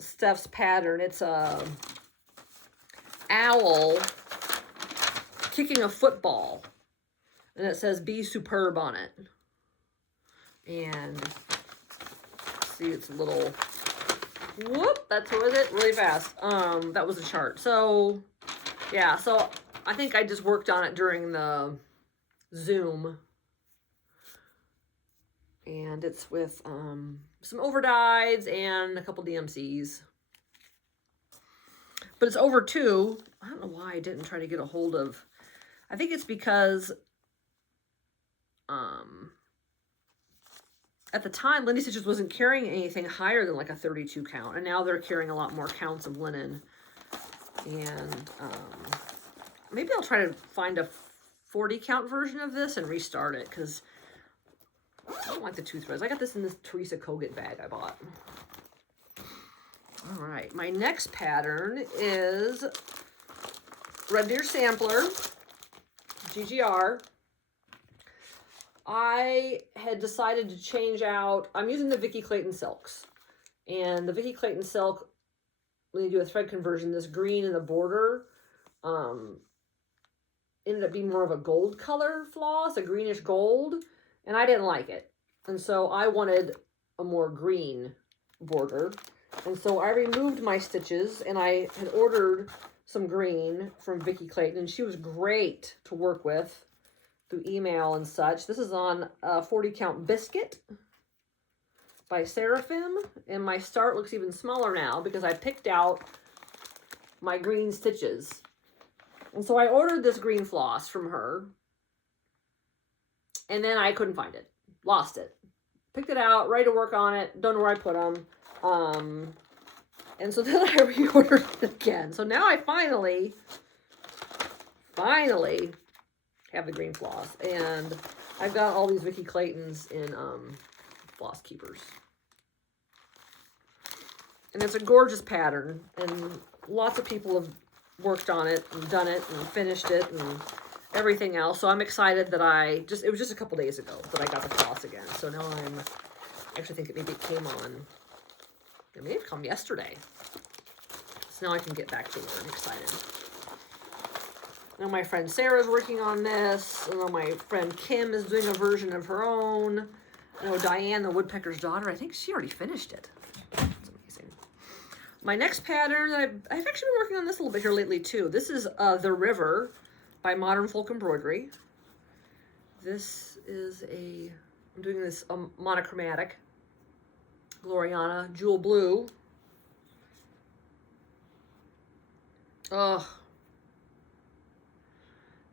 Steph's pattern. It's a owl kicking a football, and it says "Be Superb" on it. And see, it's a little whoop. That's what was it really fast. That was the chart. So yeah, so I think I just worked on it during the Zoom. And it's with some overdyes and a couple DMCs. But it's over 2. I don't know why I didn't try to get a hold of. I think it's because at the time, Lindy Stitches wasn't carrying anything higher than like a 32 count. And now they're carrying a lot more counts of linen. And maybe I'll try to find a 40 count version of this and restart it, because I don't like the 2 threads. I got this in this Teresa Kogut bag I bought. All right, my next pattern is Red Deer Sampler, GGR. I had decided to change out, I'm using the Vicki Clayton silks. And the Vicki Clayton silk, when you do a thread conversion, this green in the border ended up being more of a gold color floss, a greenish gold, and I didn't like it. And so I wanted a more green border. And so I removed my stitches, and I had ordered some green from Vicki Clayton, and she was great to work with through email and such. This is on a 40 count biscuit by Seraphim, and my start looks even smaller now because I picked out my green stitches. And so I ordered this green floss from her, and then I couldn't find it. Lost it. Picked it out, ready to work on it, don't know where I put them. And so then I reordered it again. So now I finally have the green floss. And I've got all these Vicki Claytons in floss keepers. And it's a gorgeous pattern. And lots of people have worked on it and done it and finished it and everything else. So I'm excited that it was just a couple days ago that I got the floss again. So now I actually think maybe it came on, it may have come yesterday. So now I can get back to it. I'm excited. I know my friend Sarah's working on this. I know my friend Kim is doing a version of her own. I know Diane, the woodpecker's daughter, I think she already finished it. That's amazing. My next pattern, I've actually been working on this a little bit here lately too. This is The River by Modern Folk Embroidery. This is I'm doing this monochromatic Gloriana Jewel Blue. Oh,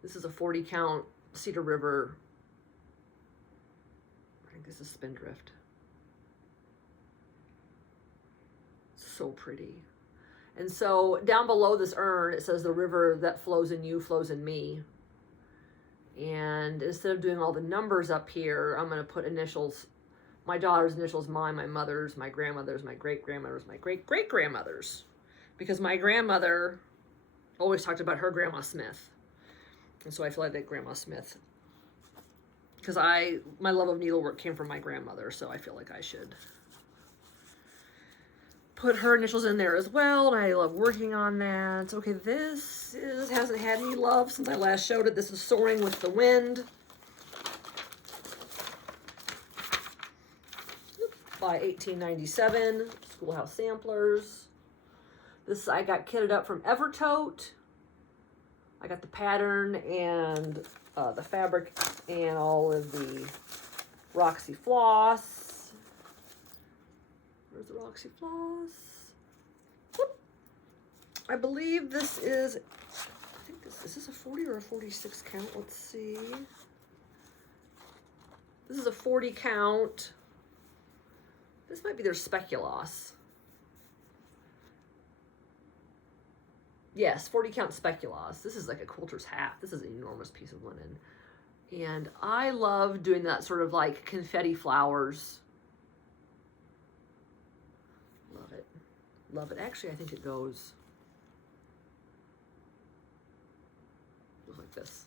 this is a 40 count Cedar River. I think this is Spindrift. So pretty. And so down below this urn, it says the river that flows in you flows in me. And instead of doing all the numbers up here, I'm going to put initials. My daughter's initials, my mother's, my grandmother's, my great-grandmother's, my great-great-grandmother's. Because my grandmother always talked about her Grandma Smith. And so I feel like that Grandma Smith. Because my love of needlework came from my grandmother, so I feel like I should put her initials in there as well, and I love working on that. Okay, this hasn't had any love since I last showed it. This is Soaring with the Wind by 1897, Schoolhouse Samplers. This I got kitted up from Evertote. I got the pattern and the fabric and all of the Roxy floss. Where's the Roxy floss? Whoop. I believe this is, is this a 40 or a 46 count? Let's see. This is a 40 count. This might be their speculoos. Yes, 40 count speculoos. This is like a quilter's half. This is an enormous piece of linen. And I love doing that sort of like confetti flowers. Love it. Love it. Actually, I think it goes like this.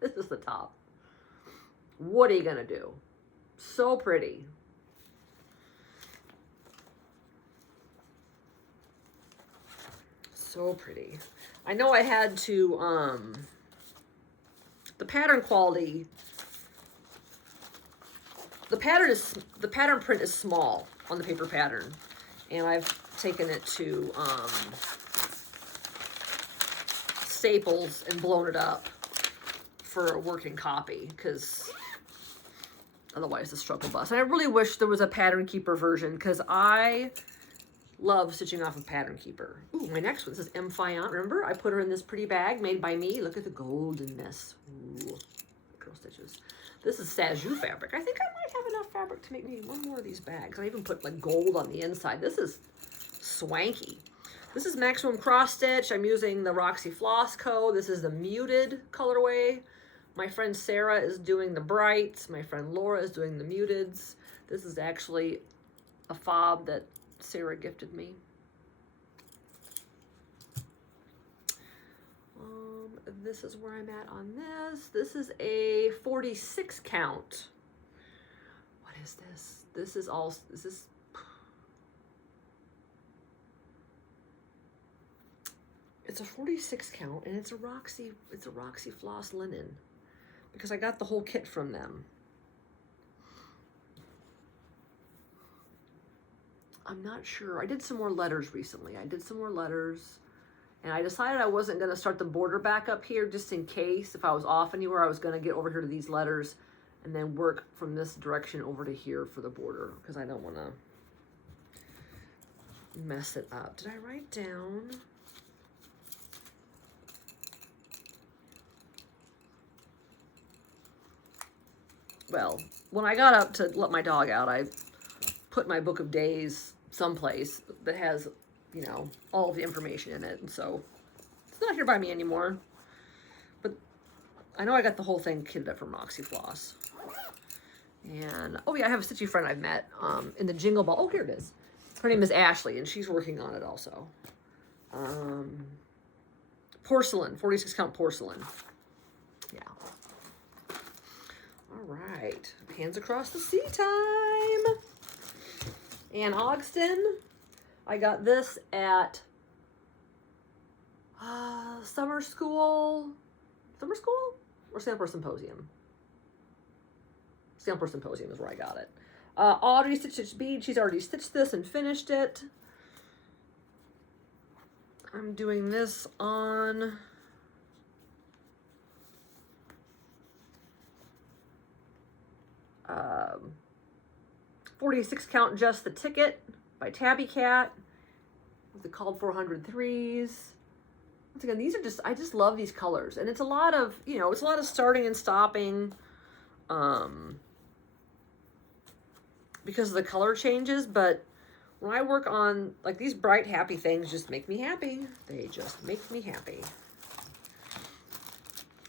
This is the top. What are you going to do? So pretty. So pretty. I know I had to, the pattern quality, the pattern print is small on the paper pattern, and I've taken it to Staples and blown it up for a working copy, because otherwise the struggle bus. And I really wish there was a Pattern Keeper version, because I love stitching off of Pattern Keeper. Ooh, my next one, this is M. Fiant. Remember, I put her in this pretty bag made by me. Look at the goldenness. Ooh, curl stitches. This is Sajou fabric. I think I might have enough fabric to make maybe one more of these bags. I even put like gold on the inside. This is swanky. This is Maximum Cross Stitch. I'm using the Roxy Floss Co. This is the muted colorway. My friend Sarah is doing the brights. My friend Laura is doing the muteds. This is actually a fob that Sarah gifted me. This is where I'm at on this. This is a 46 count. What is this? This is it's a 46 count, and it's a Roxy floss linen, because I got the whole kit from them. I'm not sure. I did some more letters recently. And I decided I wasn't going to start the border back up here, just in case if I was off anywhere. I was going to get over here to these letters and then work from this direction over to here for the border, because I don't want to mess it up. Did I write down? Well, when I got up to let my dog out, I put my book of days someplace that has, you know, all of the information in it. And so it's not here by me anymore. But I know I got the whole thing kitted up from Roxy Floss. And, oh yeah, I have a stitchy friend I've met in the Jingle Ball. Oh, here it is. Her name is Ashley, and she's working on it also. Porcelain, 46 count porcelain. Yeah. All right, hands across the sea time. And Ogston, I got this at summer school or Samper Symposium? Samper Symposium is where I got it. Audrey Stitch Bead, she's already stitched this and finished it. I'm doing this on 46 count Just the Ticket by Tabby Cat with the called 403s. Once again, these are just, I just love these colors. And it's a lot of, you know, it's a lot of starting and stopping because of the color changes. But when I work on, like, these bright, happy things just make me happy. They just make me happy.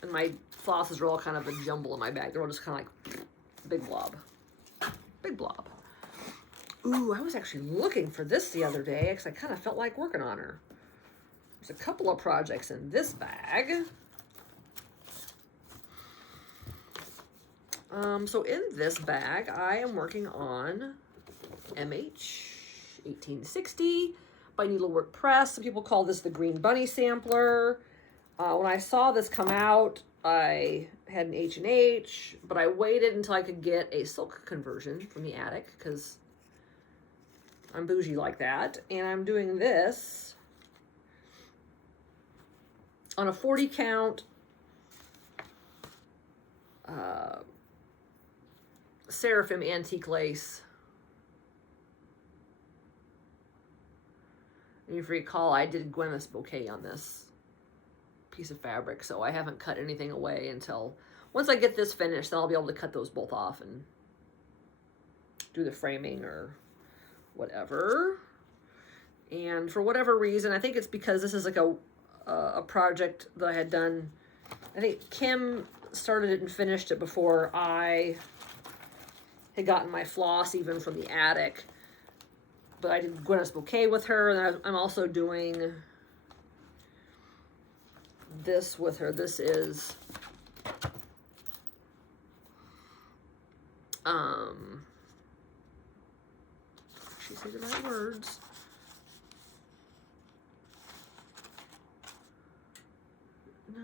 And my flosses are all kind of a jumble in my bag. They're all just kind of like big blob. Big blob. Ooh, I was actually looking for this the other day because I kind of felt like working on her. There's a couple of projects in this bag. So in this bag, I am working on MH 1860 by Needlework Press. Some people call this the Green Bunny Sampler. When I saw this come out, I had an H&H, but I waited until I could get a silk conversion from the attic because I'm bougie like that. And I'm doing this on a 40 count Seraphim antique lace. And if you recall, I did Gwyneth's bouquet on this piece of fabric, so I haven't cut anything away until once I get this finished. Then I'll be able to cut those both off and do the framing or whatever. And for whatever reason, I think it's because this is like a project that I had done. I think Kim started it and finished it before I had gotten my floss even from the attic. But I did Gwyneth's bouquet with her, and I'm also doing this with her. This is she said the right words. No.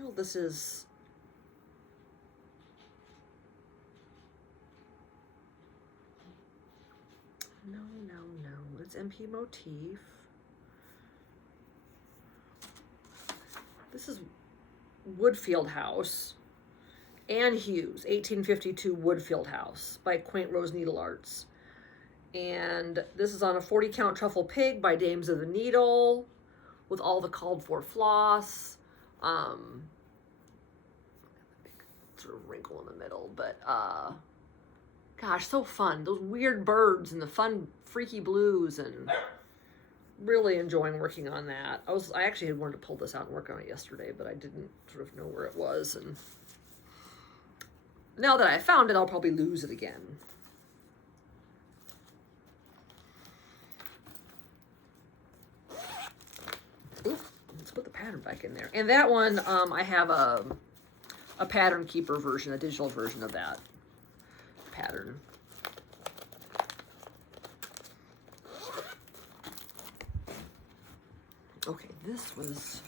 Oh, this is no. It's MP Motif. This is Woodfield House. Anne Hughes, 1852 Woodfield House by Quaint Rose Needle Arts. And this is on a 40 count Truffle Pig by Dames of the Needle with all the called for floss. Big sort of wrinkle in the middle, but gosh, so fun. Those weird birds and the fun freaky blues, and really enjoying working on that. I actually had wanted to pull this out and work on it yesterday, but I didn't sort of know where it was, and now that I found it, I'll probably lose it again. Ooh, let's put the pattern back in there. And that one, I have a pattern keeper version, a digital version of that pattern. Okay, this was,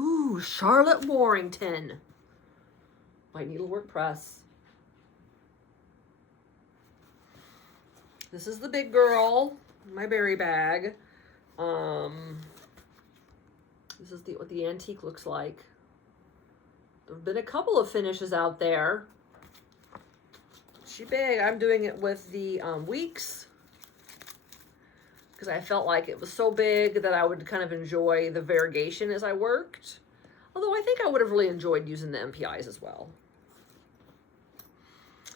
ooh, Charlotte Warrington by Needlework Press. This is the big girl, my berry bag. This is what the antique looks like. There have been a couple of finishes out there. She big. I'm doing it with the Weeks, because I felt like it was so big that I would kind of enjoy the variegation as I worked. Although I think I would have really enjoyed using the MPIs as well.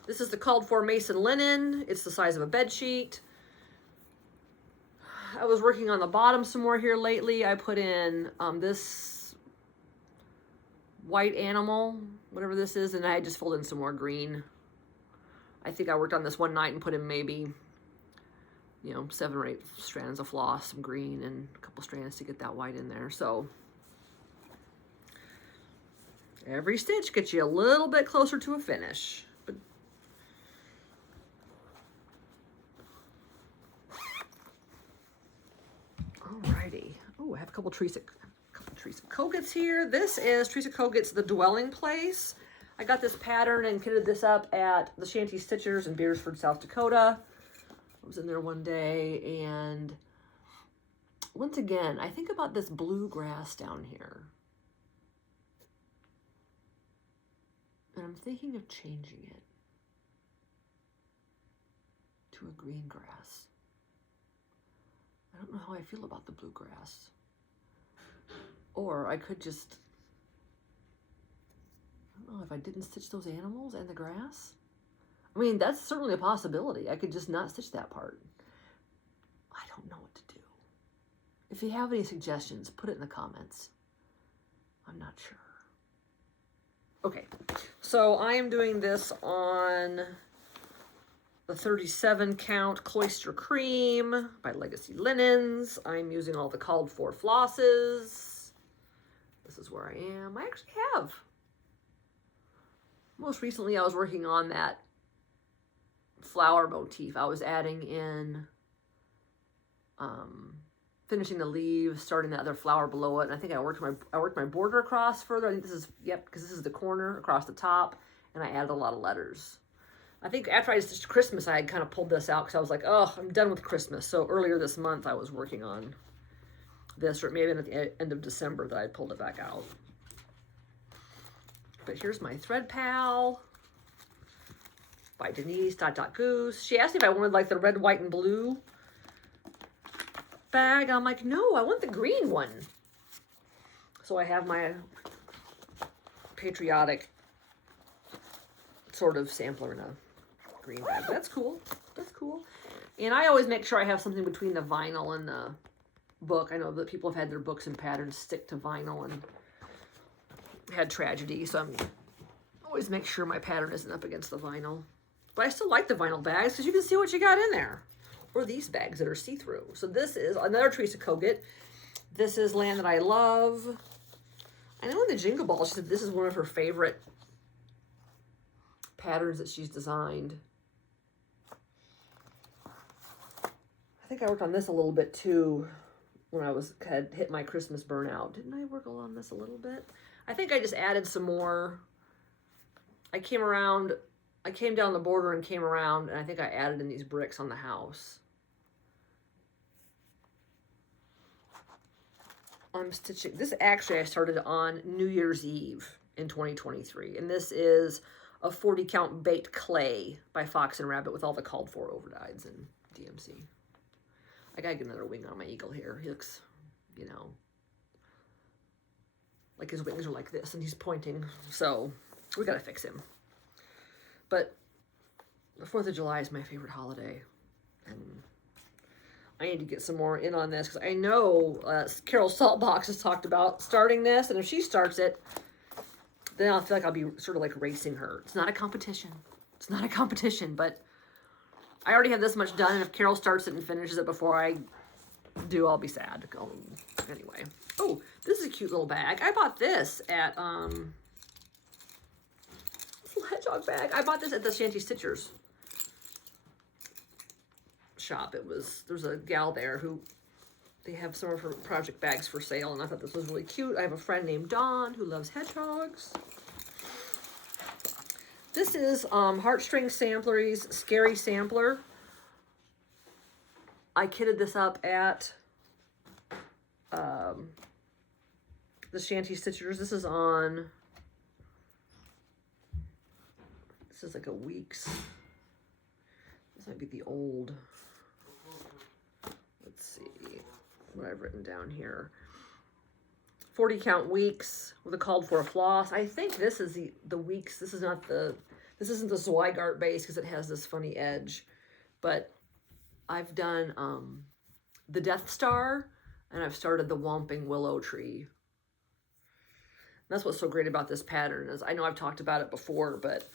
This is the called for Mason linen. It's the size of a bed sheet. I was working on the bottom some more here lately. I put in this white animal, whatever this is, and I just filled in some more green. I think I worked on this one night and put in maybe, you know, 7 or 8 strands of floss, some green, and a couple strands to get that white in there. So every stitch gets you a little bit closer to a finish. But alrighty. Oh, I have a couple Teresa Kogut's here. This is Teresa Kogut's The Dwelling Place. I got this pattern and kitted this up at the Shanty Stitchers in Beersford, South Dakota. I was in there one day, and once again, I think about this bluegrass down here. And I'm thinking of changing it to a green grass. I don't know how I feel about the bluegrass. Or I could just, I don't know, if I didn't stitch those animals and the grass. I mean, that's certainly a possibility. I could just not stitch that part. I don't know what to do. If you have any suggestions, put it in the comments. I'm not sure. Okay, so I am doing this on the 37 count Cloister Cream by Legacy Linens. I'm using all the called for flosses. This is where I am. I actually have. Most recently I was working on that flower motif. I was adding in, finishing the leaves, starting the other flower below it, and I think I worked my border across further. I think this is, yep, because this is the corner across the top, and I added a lot of letters. I think after I stitched Christmas, I had kind of pulled this out because I was like, oh, I'm done with Christmas. So earlier this month, I was working on this, or maybe at the end of December that I pulled it back out. But here's my Thread Pal by Denise Goose. She asked me if I wanted like the red, white, and blue bag. I'm like, no, I want the green one. So I have my patriotic sort of sampler in a green bag. But that's cool. That's cool. And I always make sure I have something between the vinyl and the book. I know that people have had their books and patterns stick to vinyl and had tragedy, so I'm always make sure my pattern isn't up against the vinyl. But I still like the vinyl bags because you can see what you got in there. Or these bags that are see-through. So this is another Teresa Kogut. This is Land That I Love. I know in the Jingle Ball she said this is one of her favorite patterns that she's designed. I think I worked on this a little bit too when I had hit my Christmas burnout. Didn't I work on this a little bit? I think I just added some more. I came down the border and came around, and I think I added in these bricks on the house. I'm stitching, this actually I started on New Year's Eve in 2023, and this is a 40 count baked clay by Fox and Rabbit with all the called for overdyes and DMC. I gotta get another wing on my eagle here. He looks, you know, like his wings are like this and he's pointing, so we gotta fix him. But the 4th of July is my favorite holiday, and I need to get some more in on this because I know Carol Saltbox has talked about starting this, and if she starts it, then I'll feel like I'll be sort of like racing her. It's not a competition. It's not a competition, but I already have this much done, and if Carol starts it and finishes it before I do, I'll be sad. Anyway. Oh, this is a cute little bag. I bought this at, hedgehog bag. I bought this at the Shanty Stitchers shop. There's a gal there who, they have some of her project bags for sale, and I thought this was really cute. I have a friend named Dawn who loves hedgehogs. This is Heartstring Samplery's Scary Sampler. I kitted this up at the Shanty Stitchers. This is like a week's. This might be the old. Let's see what I've written down here. 40 count weeks with a called for a floss. I think this is the weeks. This isn't the Zweigart base because it has this funny edge, but I've done the Death Star, and I've started the Whomping Willow Tree. And that's what's so great about this pattern is I know I've talked about it before, but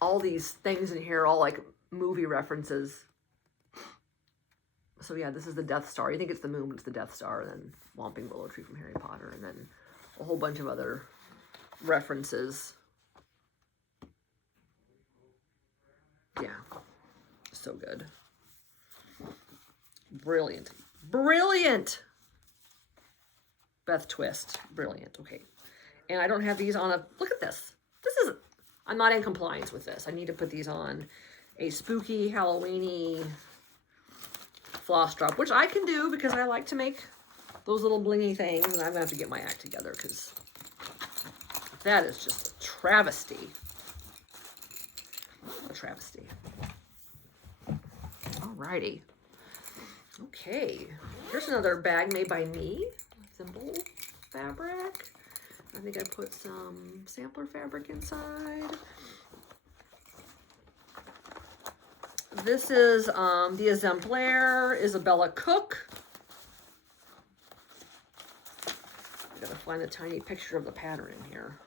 all these things in here are all like movie references. So yeah, this is the Death Star. You think it's the moon, but it's the Death Star, and then Whomping Willow Tree from Harry Potter, and then a whole bunch of other references. Yeah, so good. Brilliant. Brilliant! Beth Twist. Brilliant. Okay. And I don't have these on a... Look at this. I'm not in compliance with this. I need to put these on a spooky, Halloween-y floss drop, which I can do because I like to make those little blingy things, and I'm going to have to get my act together because that is just a travesty. A travesty. Alrighty. Okay. Here's another bag made by me. Thimble fabric. I think I put some sampler fabric inside. This is the Exemplaire Isabella Cook. I gotta find the tiny picture of the pattern in here.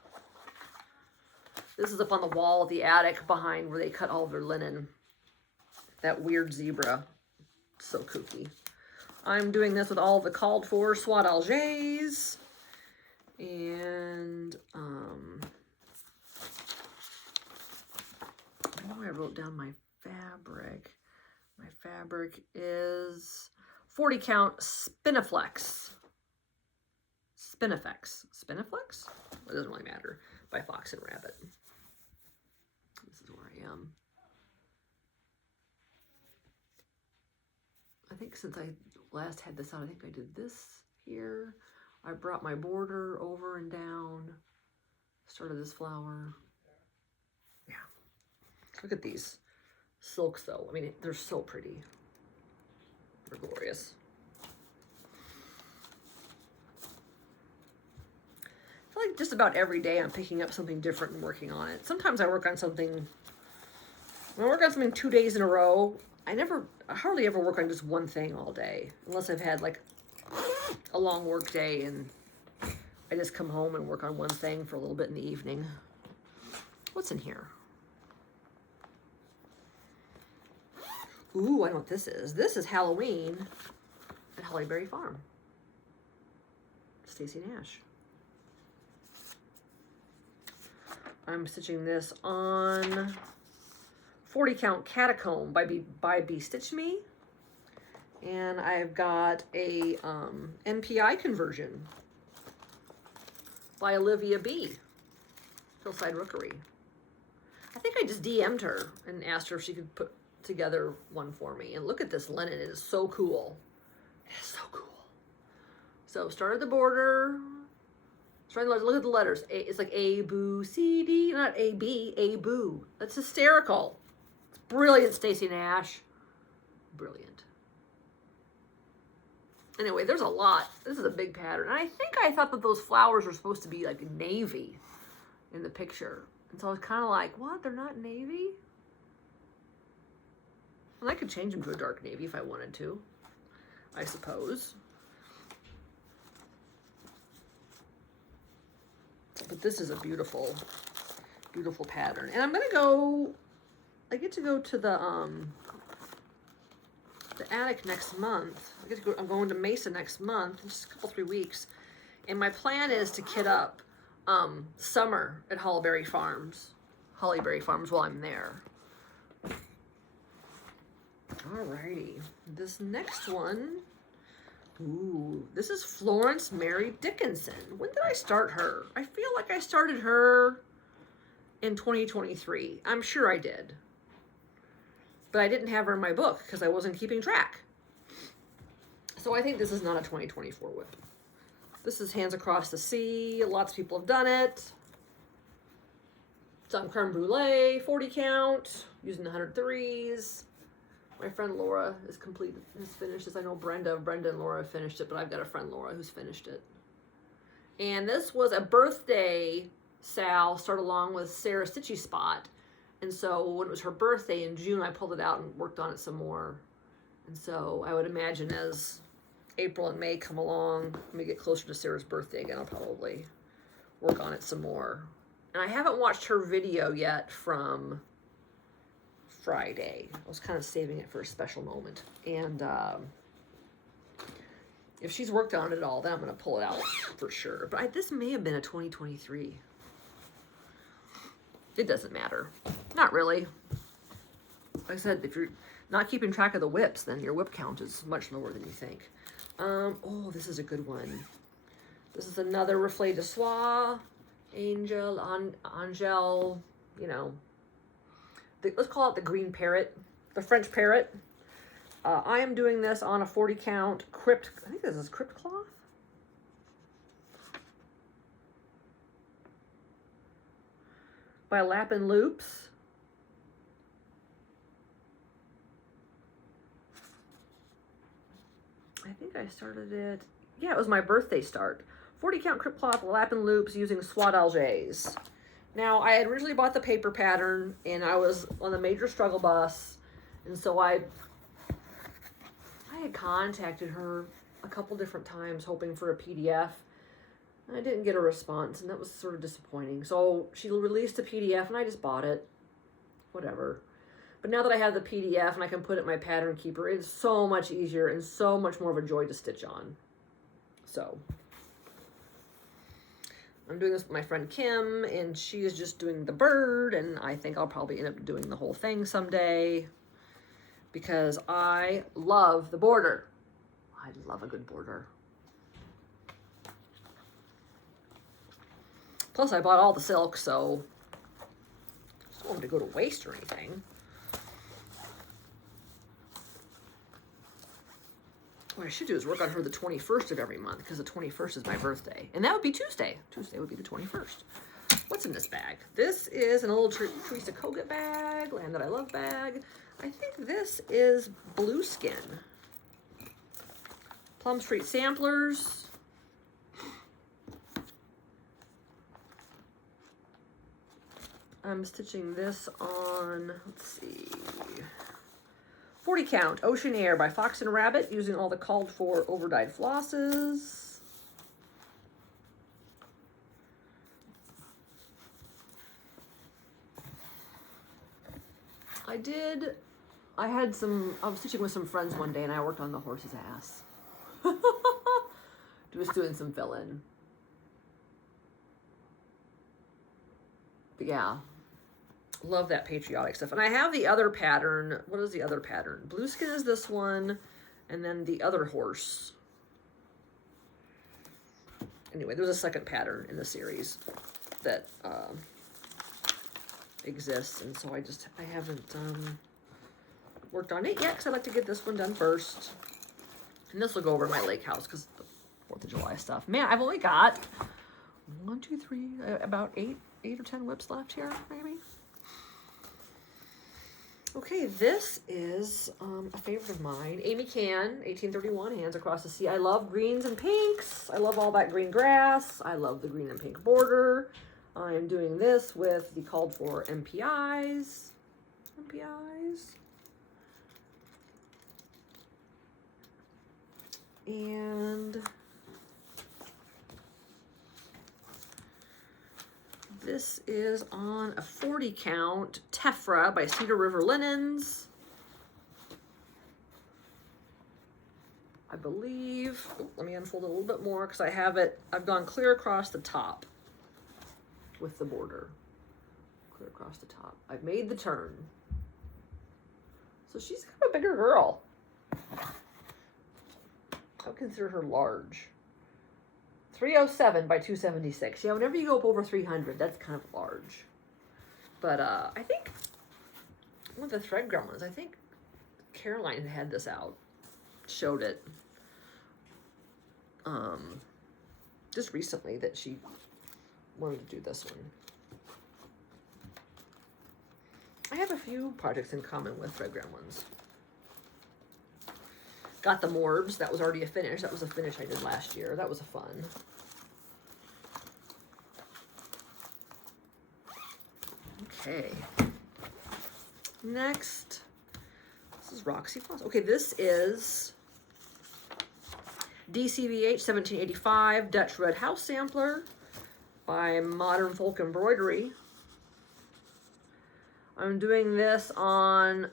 This is up on the wall of the attic behind where they cut all of their linen. That weird zebra. So kooky. I'm doing this with all the called for Swat Algés. And I know I wrote down my fabric. My fabric is 40 count Spiniflex. Spinifex. Spiniflex? It doesn't really matter. By Fox and Rabbit. This is where I am. I think since I last had this out, I think I did this here. I brought my border over and down. Started this flower. Yeah. Look at these silks though. I mean, they're so pretty. They're glorious. I feel like just about every day I'm picking up something different and working on it. Sometimes I work on something, when I work on something 2 days in a row, I hardly ever work on just one thing all day. Unless I've had like a long work day and I just come home and work on one thing for a little bit in the evening. What's in here? Ooh, I know what this is. This is Halloween at Hollyberry Farm. Stacy Nash. I'm stitching this on 40 count Catacomb by Be Stitch Me. And I've got a NPI conversion by Olivia B. Hillside Rookery. I think I just DM'd her and asked her if she could put together one for me. And look at this linen. It is so cool. It is so cool. So started the border. Starting to look at the letters. It's like A, boo, C, D. Not A, B, A, boo. That's hysterical. It's brilliant, Stacy Nash. Brilliant. Anyway, there's a lot. This is a big pattern. And I think I thought that those flowers were supposed to be like navy in the picture. And so I was kind of like, what? They're not navy? And I could change them to a dark navy if I wanted to, I suppose. But this is a beautiful, beautiful pattern. And I'm gonna go, I get to go to the attic next month. I'm going to Mesa next month, just a couple, 3 weeks. And my plan is to kit up summer at Hollyberry Farms while I'm there. Alrighty, this next one, ooh, this is Florence Mary Dickinson. When did I start her? I feel like I started her in 2023. I'm sure I did. But I didn't have her in my book because I wasn't keeping track. So I think this is not a 2024 WIP. This is Hands Across the Sea. Lots of people have done it. It's on creme brulee, 40 count, using the 103s. My friend Laura has finished this. I know Brenda and Laura have finished it, but I've got a friend Laura who's finished it. And this was a birthday Sal started along with Sarah Stitchy Spot. And so when it was her birthday in June, I pulled it out and worked on it some more. And so I would imagine as April and May come along, when we get closer to Sarah's birthday again, I'll probably work on it some more. And I haven't watched her video yet from Friday. I was kind of saving it for a special moment. And if she's worked on it at all, then I'm going to pull it out for sure. But this may have been a 2023. It doesn't matter. Not really. Like I said, if you're not keeping track of the WIPs, then your WIP count is much lower than you think. Oh, this is a good one. This is another Reflet de Soie, Angel, you know. Let's call it the green parrot, the French parrot. I am doing this on a 40 count crypt. I think this is crypt cloth. By Lap and Loops. I think I started it. Yeah, it was my birthday start. 40 count crypt cloth, Lap and Loops using Soie d'Alger. Now, I had originally bought the paper pattern, and I was on the major struggle bus, and so I had contacted her a couple different times hoping for a PDF. I didn't get a response, and that was sort of disappointing. So she released a PDF, and I just bought it. Whatever. But now that I have the PDF and I can put it in my pattern keeper, it's so much easier and so much more of a joy to stitch on. So I'm doing this with my friend Kim, and she is just doing the bird, and I think I'll probably end up doing the whole thing someday because I love the border. I love a good border. Plus, I bought all the silk, so I don't want it to go to waste or anything. What I should do is work on her the 21st of every month, because the 21st is my birthday. And that would be Tuesday. Tuesday would be the 21st. What's in this bag? This is an old Teresa Kogut bag, Land That I Love bag. I think this is Blueskin. Plum Street Samplers. I'm stitching this on, let's see, 40 count, Ocean Air by Fox and Rabbit, using all the called for over-dyed flosses. I was stitching with some friends one day, and I worked on the horse's ass. Just doing some fill-in. But yeah. Love that patriotic stuff. And I have the other pattern. What is the other pattern? Blueskin is this one, and then the other horse. Anyway, there's a second pattern in the series that exists, and so I haven't worked on it yet because I'd like to get this one done first. And this will go over my lake house because the 4th of July stuff. Man, I've only got 1, 2, 3, about 8 or 10 WIPs left here, maybe. Okay, this is a favorite of mine. Amy Can, 1831, Hands Across the Sea. I love greens and pinks. I love all that green grass. I love the green and pink border. I'm doing this with the called for MPIs. And This is on a 40 count Tephra by Cedar River Linens. I believe, let me unfold it a little bit more because I have it, I've gone clear across the top with the border. Clear across the top. I've made the turn. So she's kind of a bigger girl. I would consider her large. 307 by 276. Yeah, whenever you go up over 300, that's kind of large. But I think one of the thread gremlins, I think Caroline had this out, showed it just recently that she wanted to do this one. I have a few projects in common with thread gremlins. Got the Morbs. That was already a finish. That was a finish I did last year. That was a fun. Okay. Next. This is Roxy Floss. Okay, this is DCVH 1785 Dutch Red House Sampler by Modern Folk Embroidery. I'm doing this on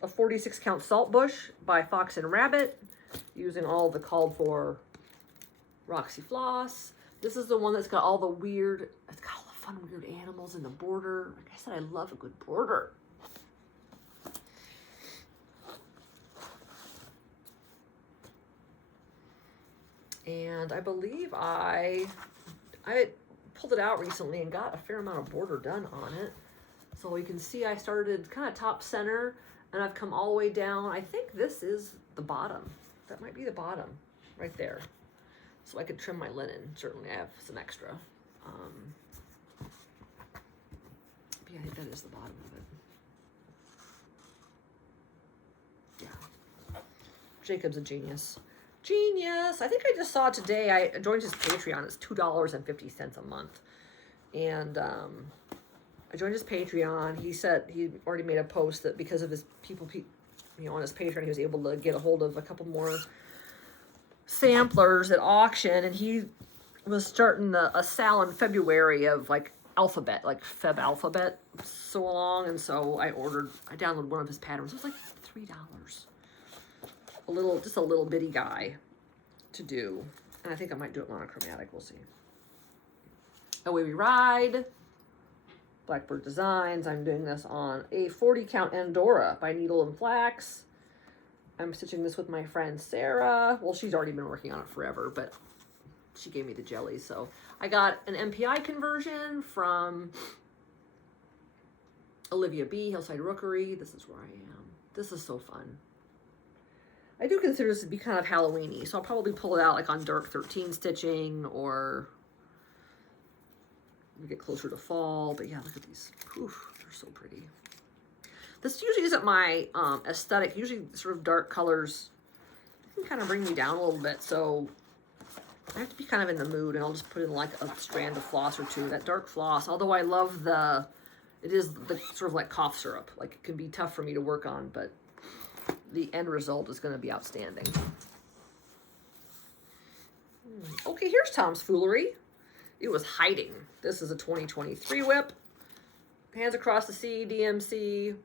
a 46 count salt bush by Fox and Rabbit, using all the called for Roxy Floss. This is the one that's got all the weird, it's got all the fun weird animals in the border. Like I said, I love a good border. And I believe I pulled it out recently and got a fair amount of border done on it. So you can see I started kind of top center and I've come all the way down. I think this is the bottom. That might be the bottom right there. So I could trim my linen. Certainly I have some extra. But yeah, I think that is the bottom of it. Yeah. Jacob's a genius. Genius. I think I just saw today, I joined his Patreon. It's $2.50 a month. And I joined his Patreon. He said he already made a post that because of his on his Patreon, he was able to get a hold of a couple more samplers at auction. And he was starting a sale in February of like alphabet, like Feb alphabet, so long. And so I downloaded one of his patterns. It was like $3. Just a little bitty guy to do. And I think I might do it monochromatic. We'll see. Away We Ride. Blackbird Designs. I'm doing this on a 40 count Andorra by Needle and Flax. I'm stitching this with my friend Sarah. Well, she's already been working on it forever, but she gave me the jelly. So I got an MPI conversion from Olivia B, Hillside Rookery. This is where I am. This is so fun. I do consider this to be kind of Halloween-y, so I'll probably pull it out like on dark 13 stitching or we get closer to fall. But yeah, look at these. Oof, they're so pretty. This usually isn't my aesthetic. Usually sort of dark colors can kind of bring me down a little bit, so I have to be kind of in the mood, and I'll just put in like a strand of floss or two. That dark floss, although I love it is the sort of like cough syrup. Like it can be tough for me to work on, but the end result is going to be outstanding. Okay, here's Tom's Foolery. It was hiding. This is a 2023 WIP. Hands Across the Sea, DMC.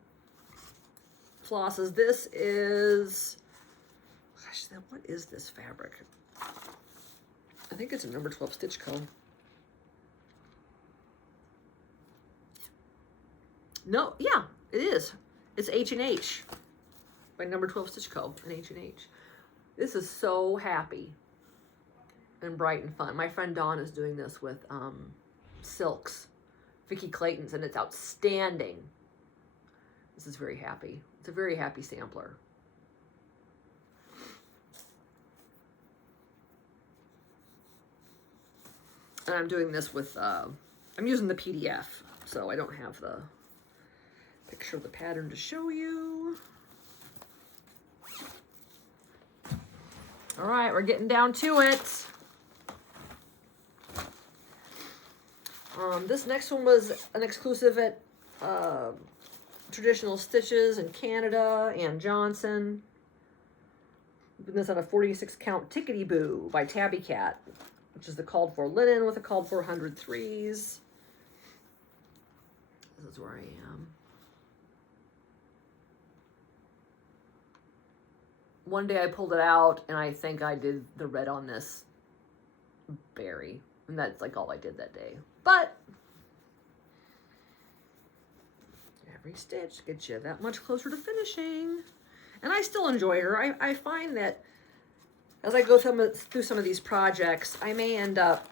Flosses. This is, gosh, what is this fabric? I think it's a number 12 Stitch Co. No, yeah, it is. It's H&H by number 12 Stitch Co. and H&H. This is so happy and bright and fun. My friend Dawn is doing this with silks, Vicki Clayton's, and it's outstanding. This is very happy. It's a very happy sampler. And I'm doing this with, I'm using the PDF, so I don't have the picture of the pattern to show you. All right, we're getting down to it. This next one was an exclusive at Traditional Stitches in Canada and Johnson. Doing this on a 46 count Tickety Boo by Tabby Cat, which is the called for linen with a called for 100 threes. This is where I am. One day I pulled it out, and I think I did the red on this berry. And that's like all I did that day. But every stitch gets you that much closer to finishing. And I still enjoy her. I find that as I go through some of these projects, I may end up,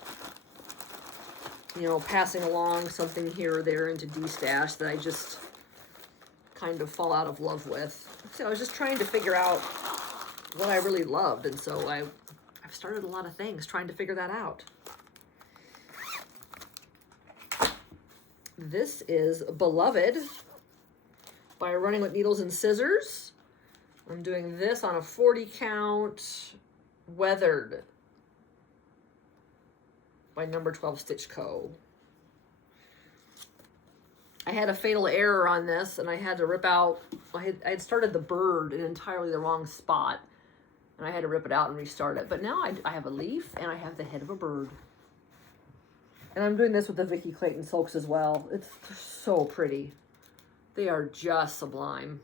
you know, passing along something here or there into D-stash that I just kind of fall out of love with. So I was just trying to figure out what I really loved, and so I've started a lot of things trying to figure that out. This is Beloved by Running with Needles and Scissors. I'm doing this on a 40 count Weathered by Number 12 Stitch Co. I had a fatal error on this, and I had to rip out, I had started the bird in entirely the wrong spot, and I had to rip it out and restart it. But now I have a leaf, and I have the head of a bird. And I'm doing this with the Vicki Clayton silks as well. It's so pretty. They are just sublime.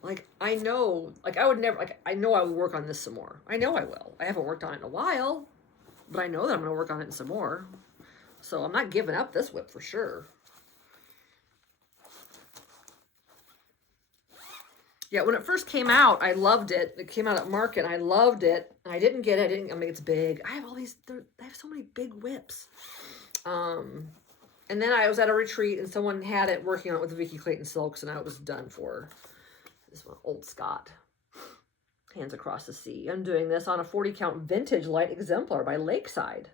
Like, I know, like, I would never, like, I know I will work on this some more. I know I will. I haven't worked on it in a while, but I know that I'm going to work on it some more. So I'm not giving up this WIP for sure. Yeah, when it first came out, I loved it. It came out at market, and I loved it. I didn't get it. I mean, it's big. I have all these, I have so many big WIPs. And then I was at a retreat, and someone had it working on it with the Vicki Clayton silks, and I was done for. This one, Old Scott, Hands Across the Sea. I'm doing this on a 40 count vintage light exemplar by Lakeside.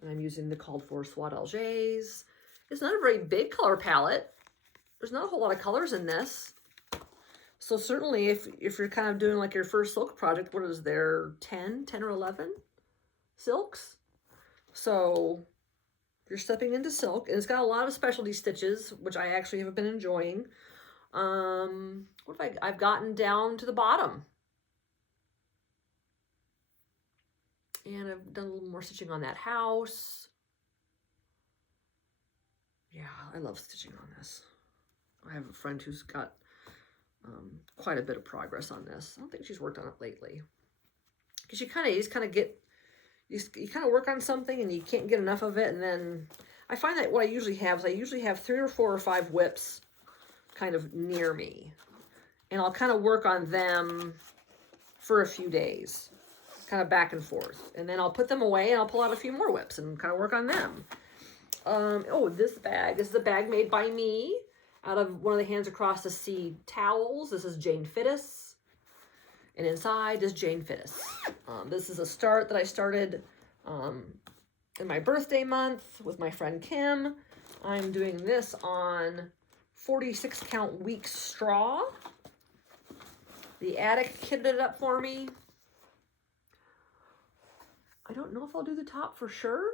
And I'm using the called for Swat Algaes. It's not a very big color palette. There's not a whole lot of colors in this. So certainly if you're kind of doing like your first silk project, what is there, 10 or 11 silks? So you're stepping into silk, and it's got a lot of specialty stitches, which I actually have been enjoying. What have I've gotten down to the bottom, and I've done a little more stitching on that house. Yeah, I love stitching on this. I have a friend who's got quite a bit of progress on this. I don't think she's worked on it lately, because you kind of get, you kind of work on something and you can't get enough of it, and then I find that what I usually have is I usually have 3 or 4 or 5 WIPs kind of near me, and I'll kind of work on them for a few days, kind of back and forth, and then I'll put them away and I'll pull out a few more WIPs and kind of work on them. Oh, this is a bag made by me out of one of the Hands Across the Sea towels. This is Jane Fittis, and inside is Jane Fittis. This is a start that I started in my birthday month with my friend Kim. I'm doing this on 46 count weak straw. The Attic kitted it up for me. I don't know if I'll do the top for sure.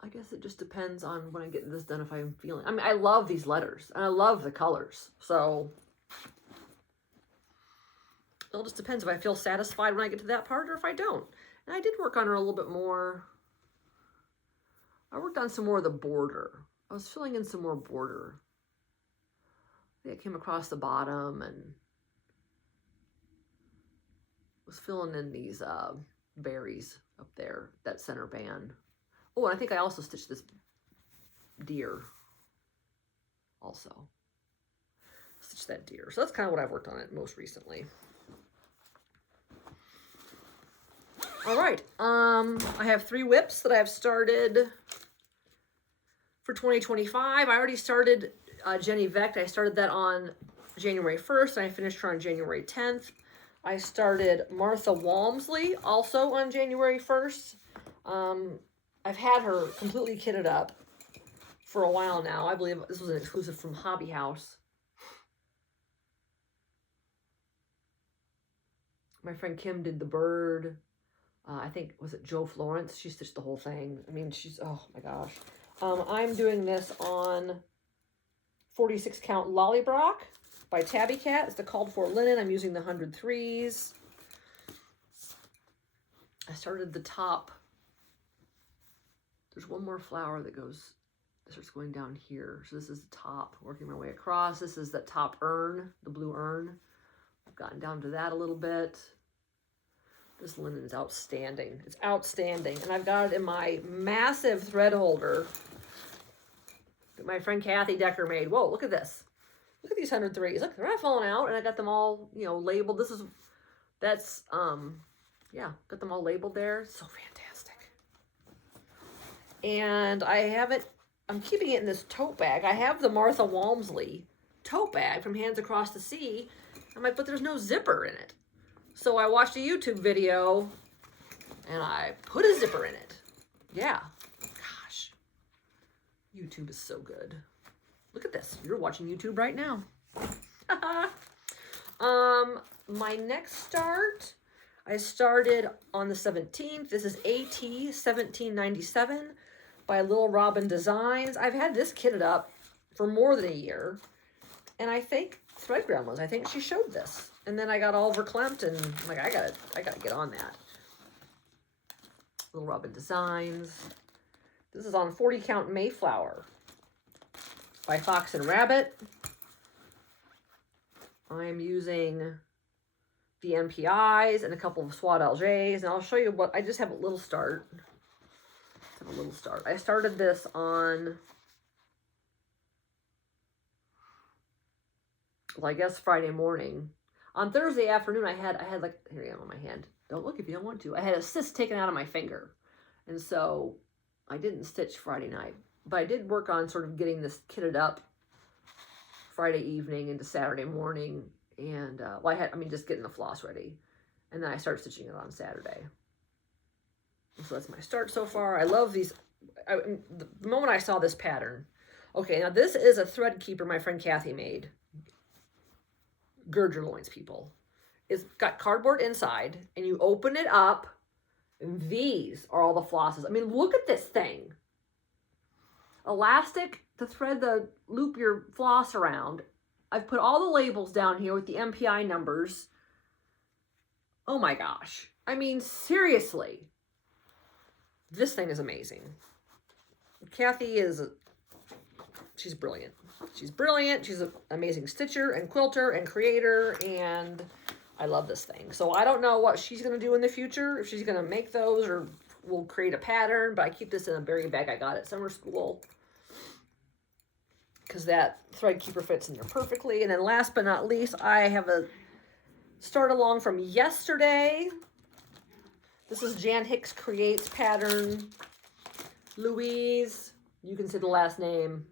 I guess it just depends on when I get this done, if I'm feeling. I mean, I love these letters, and I love the colors. So it all just depends if I feel satisfied when I get to that part, or if I don't. And I did work on her a little bit more. I worked on some more of the border. I was filling in some more border. I think I came across the bottom and was filling in these berries up there, that center band. Oh, and I think I also stitched this deer also. Stitched that deer. So that's kind of what I've worked on it most recently. All right. I have 3 WIPs that I've started for 2025. I already started Jenny Vecht. I started that on January 1st, and I finished her on January 10th. I started Martha Walmsley also on January 1st. I've had her completely kitted up for a while now. I believe this was an exclusive from Hobby House. My friend Kim did the bird. I think, was it Joe Florence? She stitched the whole thing. I mean, she's, oh my gosh. I'm doing this on 46 count Lollybrock by Tabby Cat. It's the called for linen. I'm using the 103s. I started the top. There's one more flower that starts going down here. So this is the top, working my way across. This is the top urn, the blue urn. I've gotten down to that a little bit. This linen is outstanding. It's outstanding. And I've got it in my massive thread holder that my friend Kathy Decker made. Whoa, look at this. Look at these 103s. Look, they're not falling out. And I got them all, you know, labeled. Yeah, got them all labeled there. So fantastic. And I'm keeping it in this tote bag. I have the Martha Walmsley tote bag from Hands Across the Sea. I'm like, but there's no zipper in it. So I watched a YouTube video and I put a zipper in it. Yeah. Gosh. YouTube is so good. Look at this. You're watching YouTube right now. My next start, I started on the 17th. This is AT 1797 by Little Robin Designs. I've had this kitted up for more than a year. And I think Thread Gremlins, I think she showed this. And then I got all verklempt and I'm like, I gotta get on that. Little Robin Designs. This is on 40 count Mayflower by Fox and Rabbit. I'm using the MPIs and a couple of Swat LJs, and I'll show you what I just have a little start. I started this on, well, I guess Friday morning. On Thursday afternoon, I had like, here I am on my hand. Don't look if you don't want to. I had a cyst taken out of my finger. And so I didn't stitch Friday night. But I did work on sort of getting this kitted up Friday evening into Saturday morning. And, just getting the floss ready. And then I started stitching it on Saturday. And so that's my start so far. I love these. The moment I saw this pattern. Okay, now this is a thread keeper my friend Kathy made. Gird your loins, people. It's got cardboard inside, and you open it up, and these are all the flosses. I mean, look at this thing. Elastic to loop your floss around. I've put all the labels down here with the MPI numbers. Oh my gosh. I mean, seriously. This thing is amazing. Kathy she's brilliant. She's brilliant. She's an amazing stitcher and quilter and creator, and I love this thing. So I don't know what she's going to do in the future, if she's going to make those or will create a pattern, but I keep this in a berry bag I got at summer school because that thread keeper fits in there perfectly. And then last but not least, I have a start along from yesterday. This is Jan Hicks Creates pattern. Louise, you can see the last name,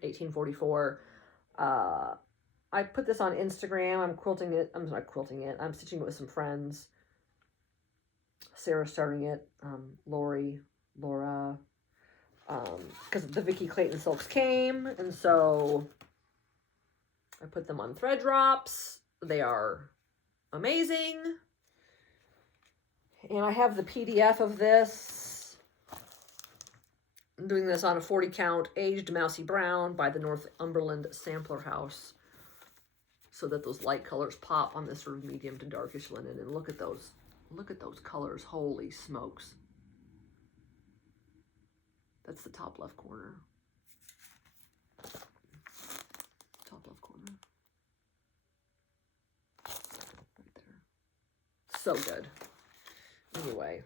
1844. I put this on Instagram. I'm quilting it. I'm not quilting it. I'm stitching it with some friends. Sarah's starting it. Laura. Because the Vicki Clayton silks came, and so I put them on thread drops. They are amazing. And I have the PDF of this. I'm doing this on a 40 count aged mousy brown by the Northumberland Sampler House, so that those light colors pop on this sort of medium to darkish linen. And look at those colors. Holy smokes. That's the top left corner. Top left corner. Right there. So good. Anyway,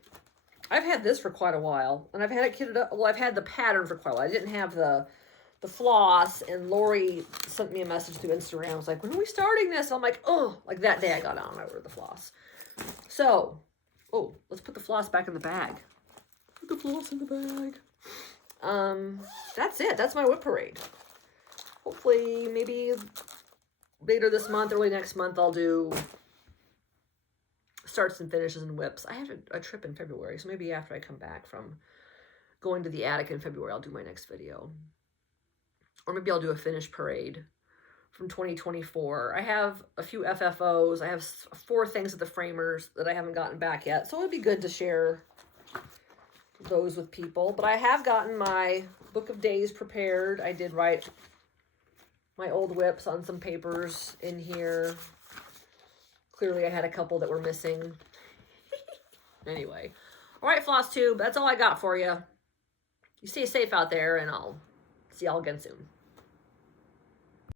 I've had this for quite a while, and I've had it kitted up. Well, I've had the pattern for quite a while. I didn't have the floss, and Lori sent me a message through Instagram. I was like, when are we starting this? I'm like, oh, like that day I got on, I ordered the floss. So, let's put the floss back in the bag. Put the floss in the bag. That's it. That's my WIP parade. Hopefully, maybe later this month, early next month, I'll do starts and finishes and WIPs. I have a trip in February, so maybe after I come back from going to the attic in February, I'll do my next video. Or maybe I'll do a finish parade from 2024. I have a few FFOs. I have 4 things at the framers that I haven't gotten back yet, so it'd be good to share those with people. But I have gotten my book of days prepared. I did write my old WIPs on some papers in here. Clearly I had a couple that were missing. Anyway. All right, Flosstube, that's all I got for you. You stay safe out there, and I'll see y'all again soon.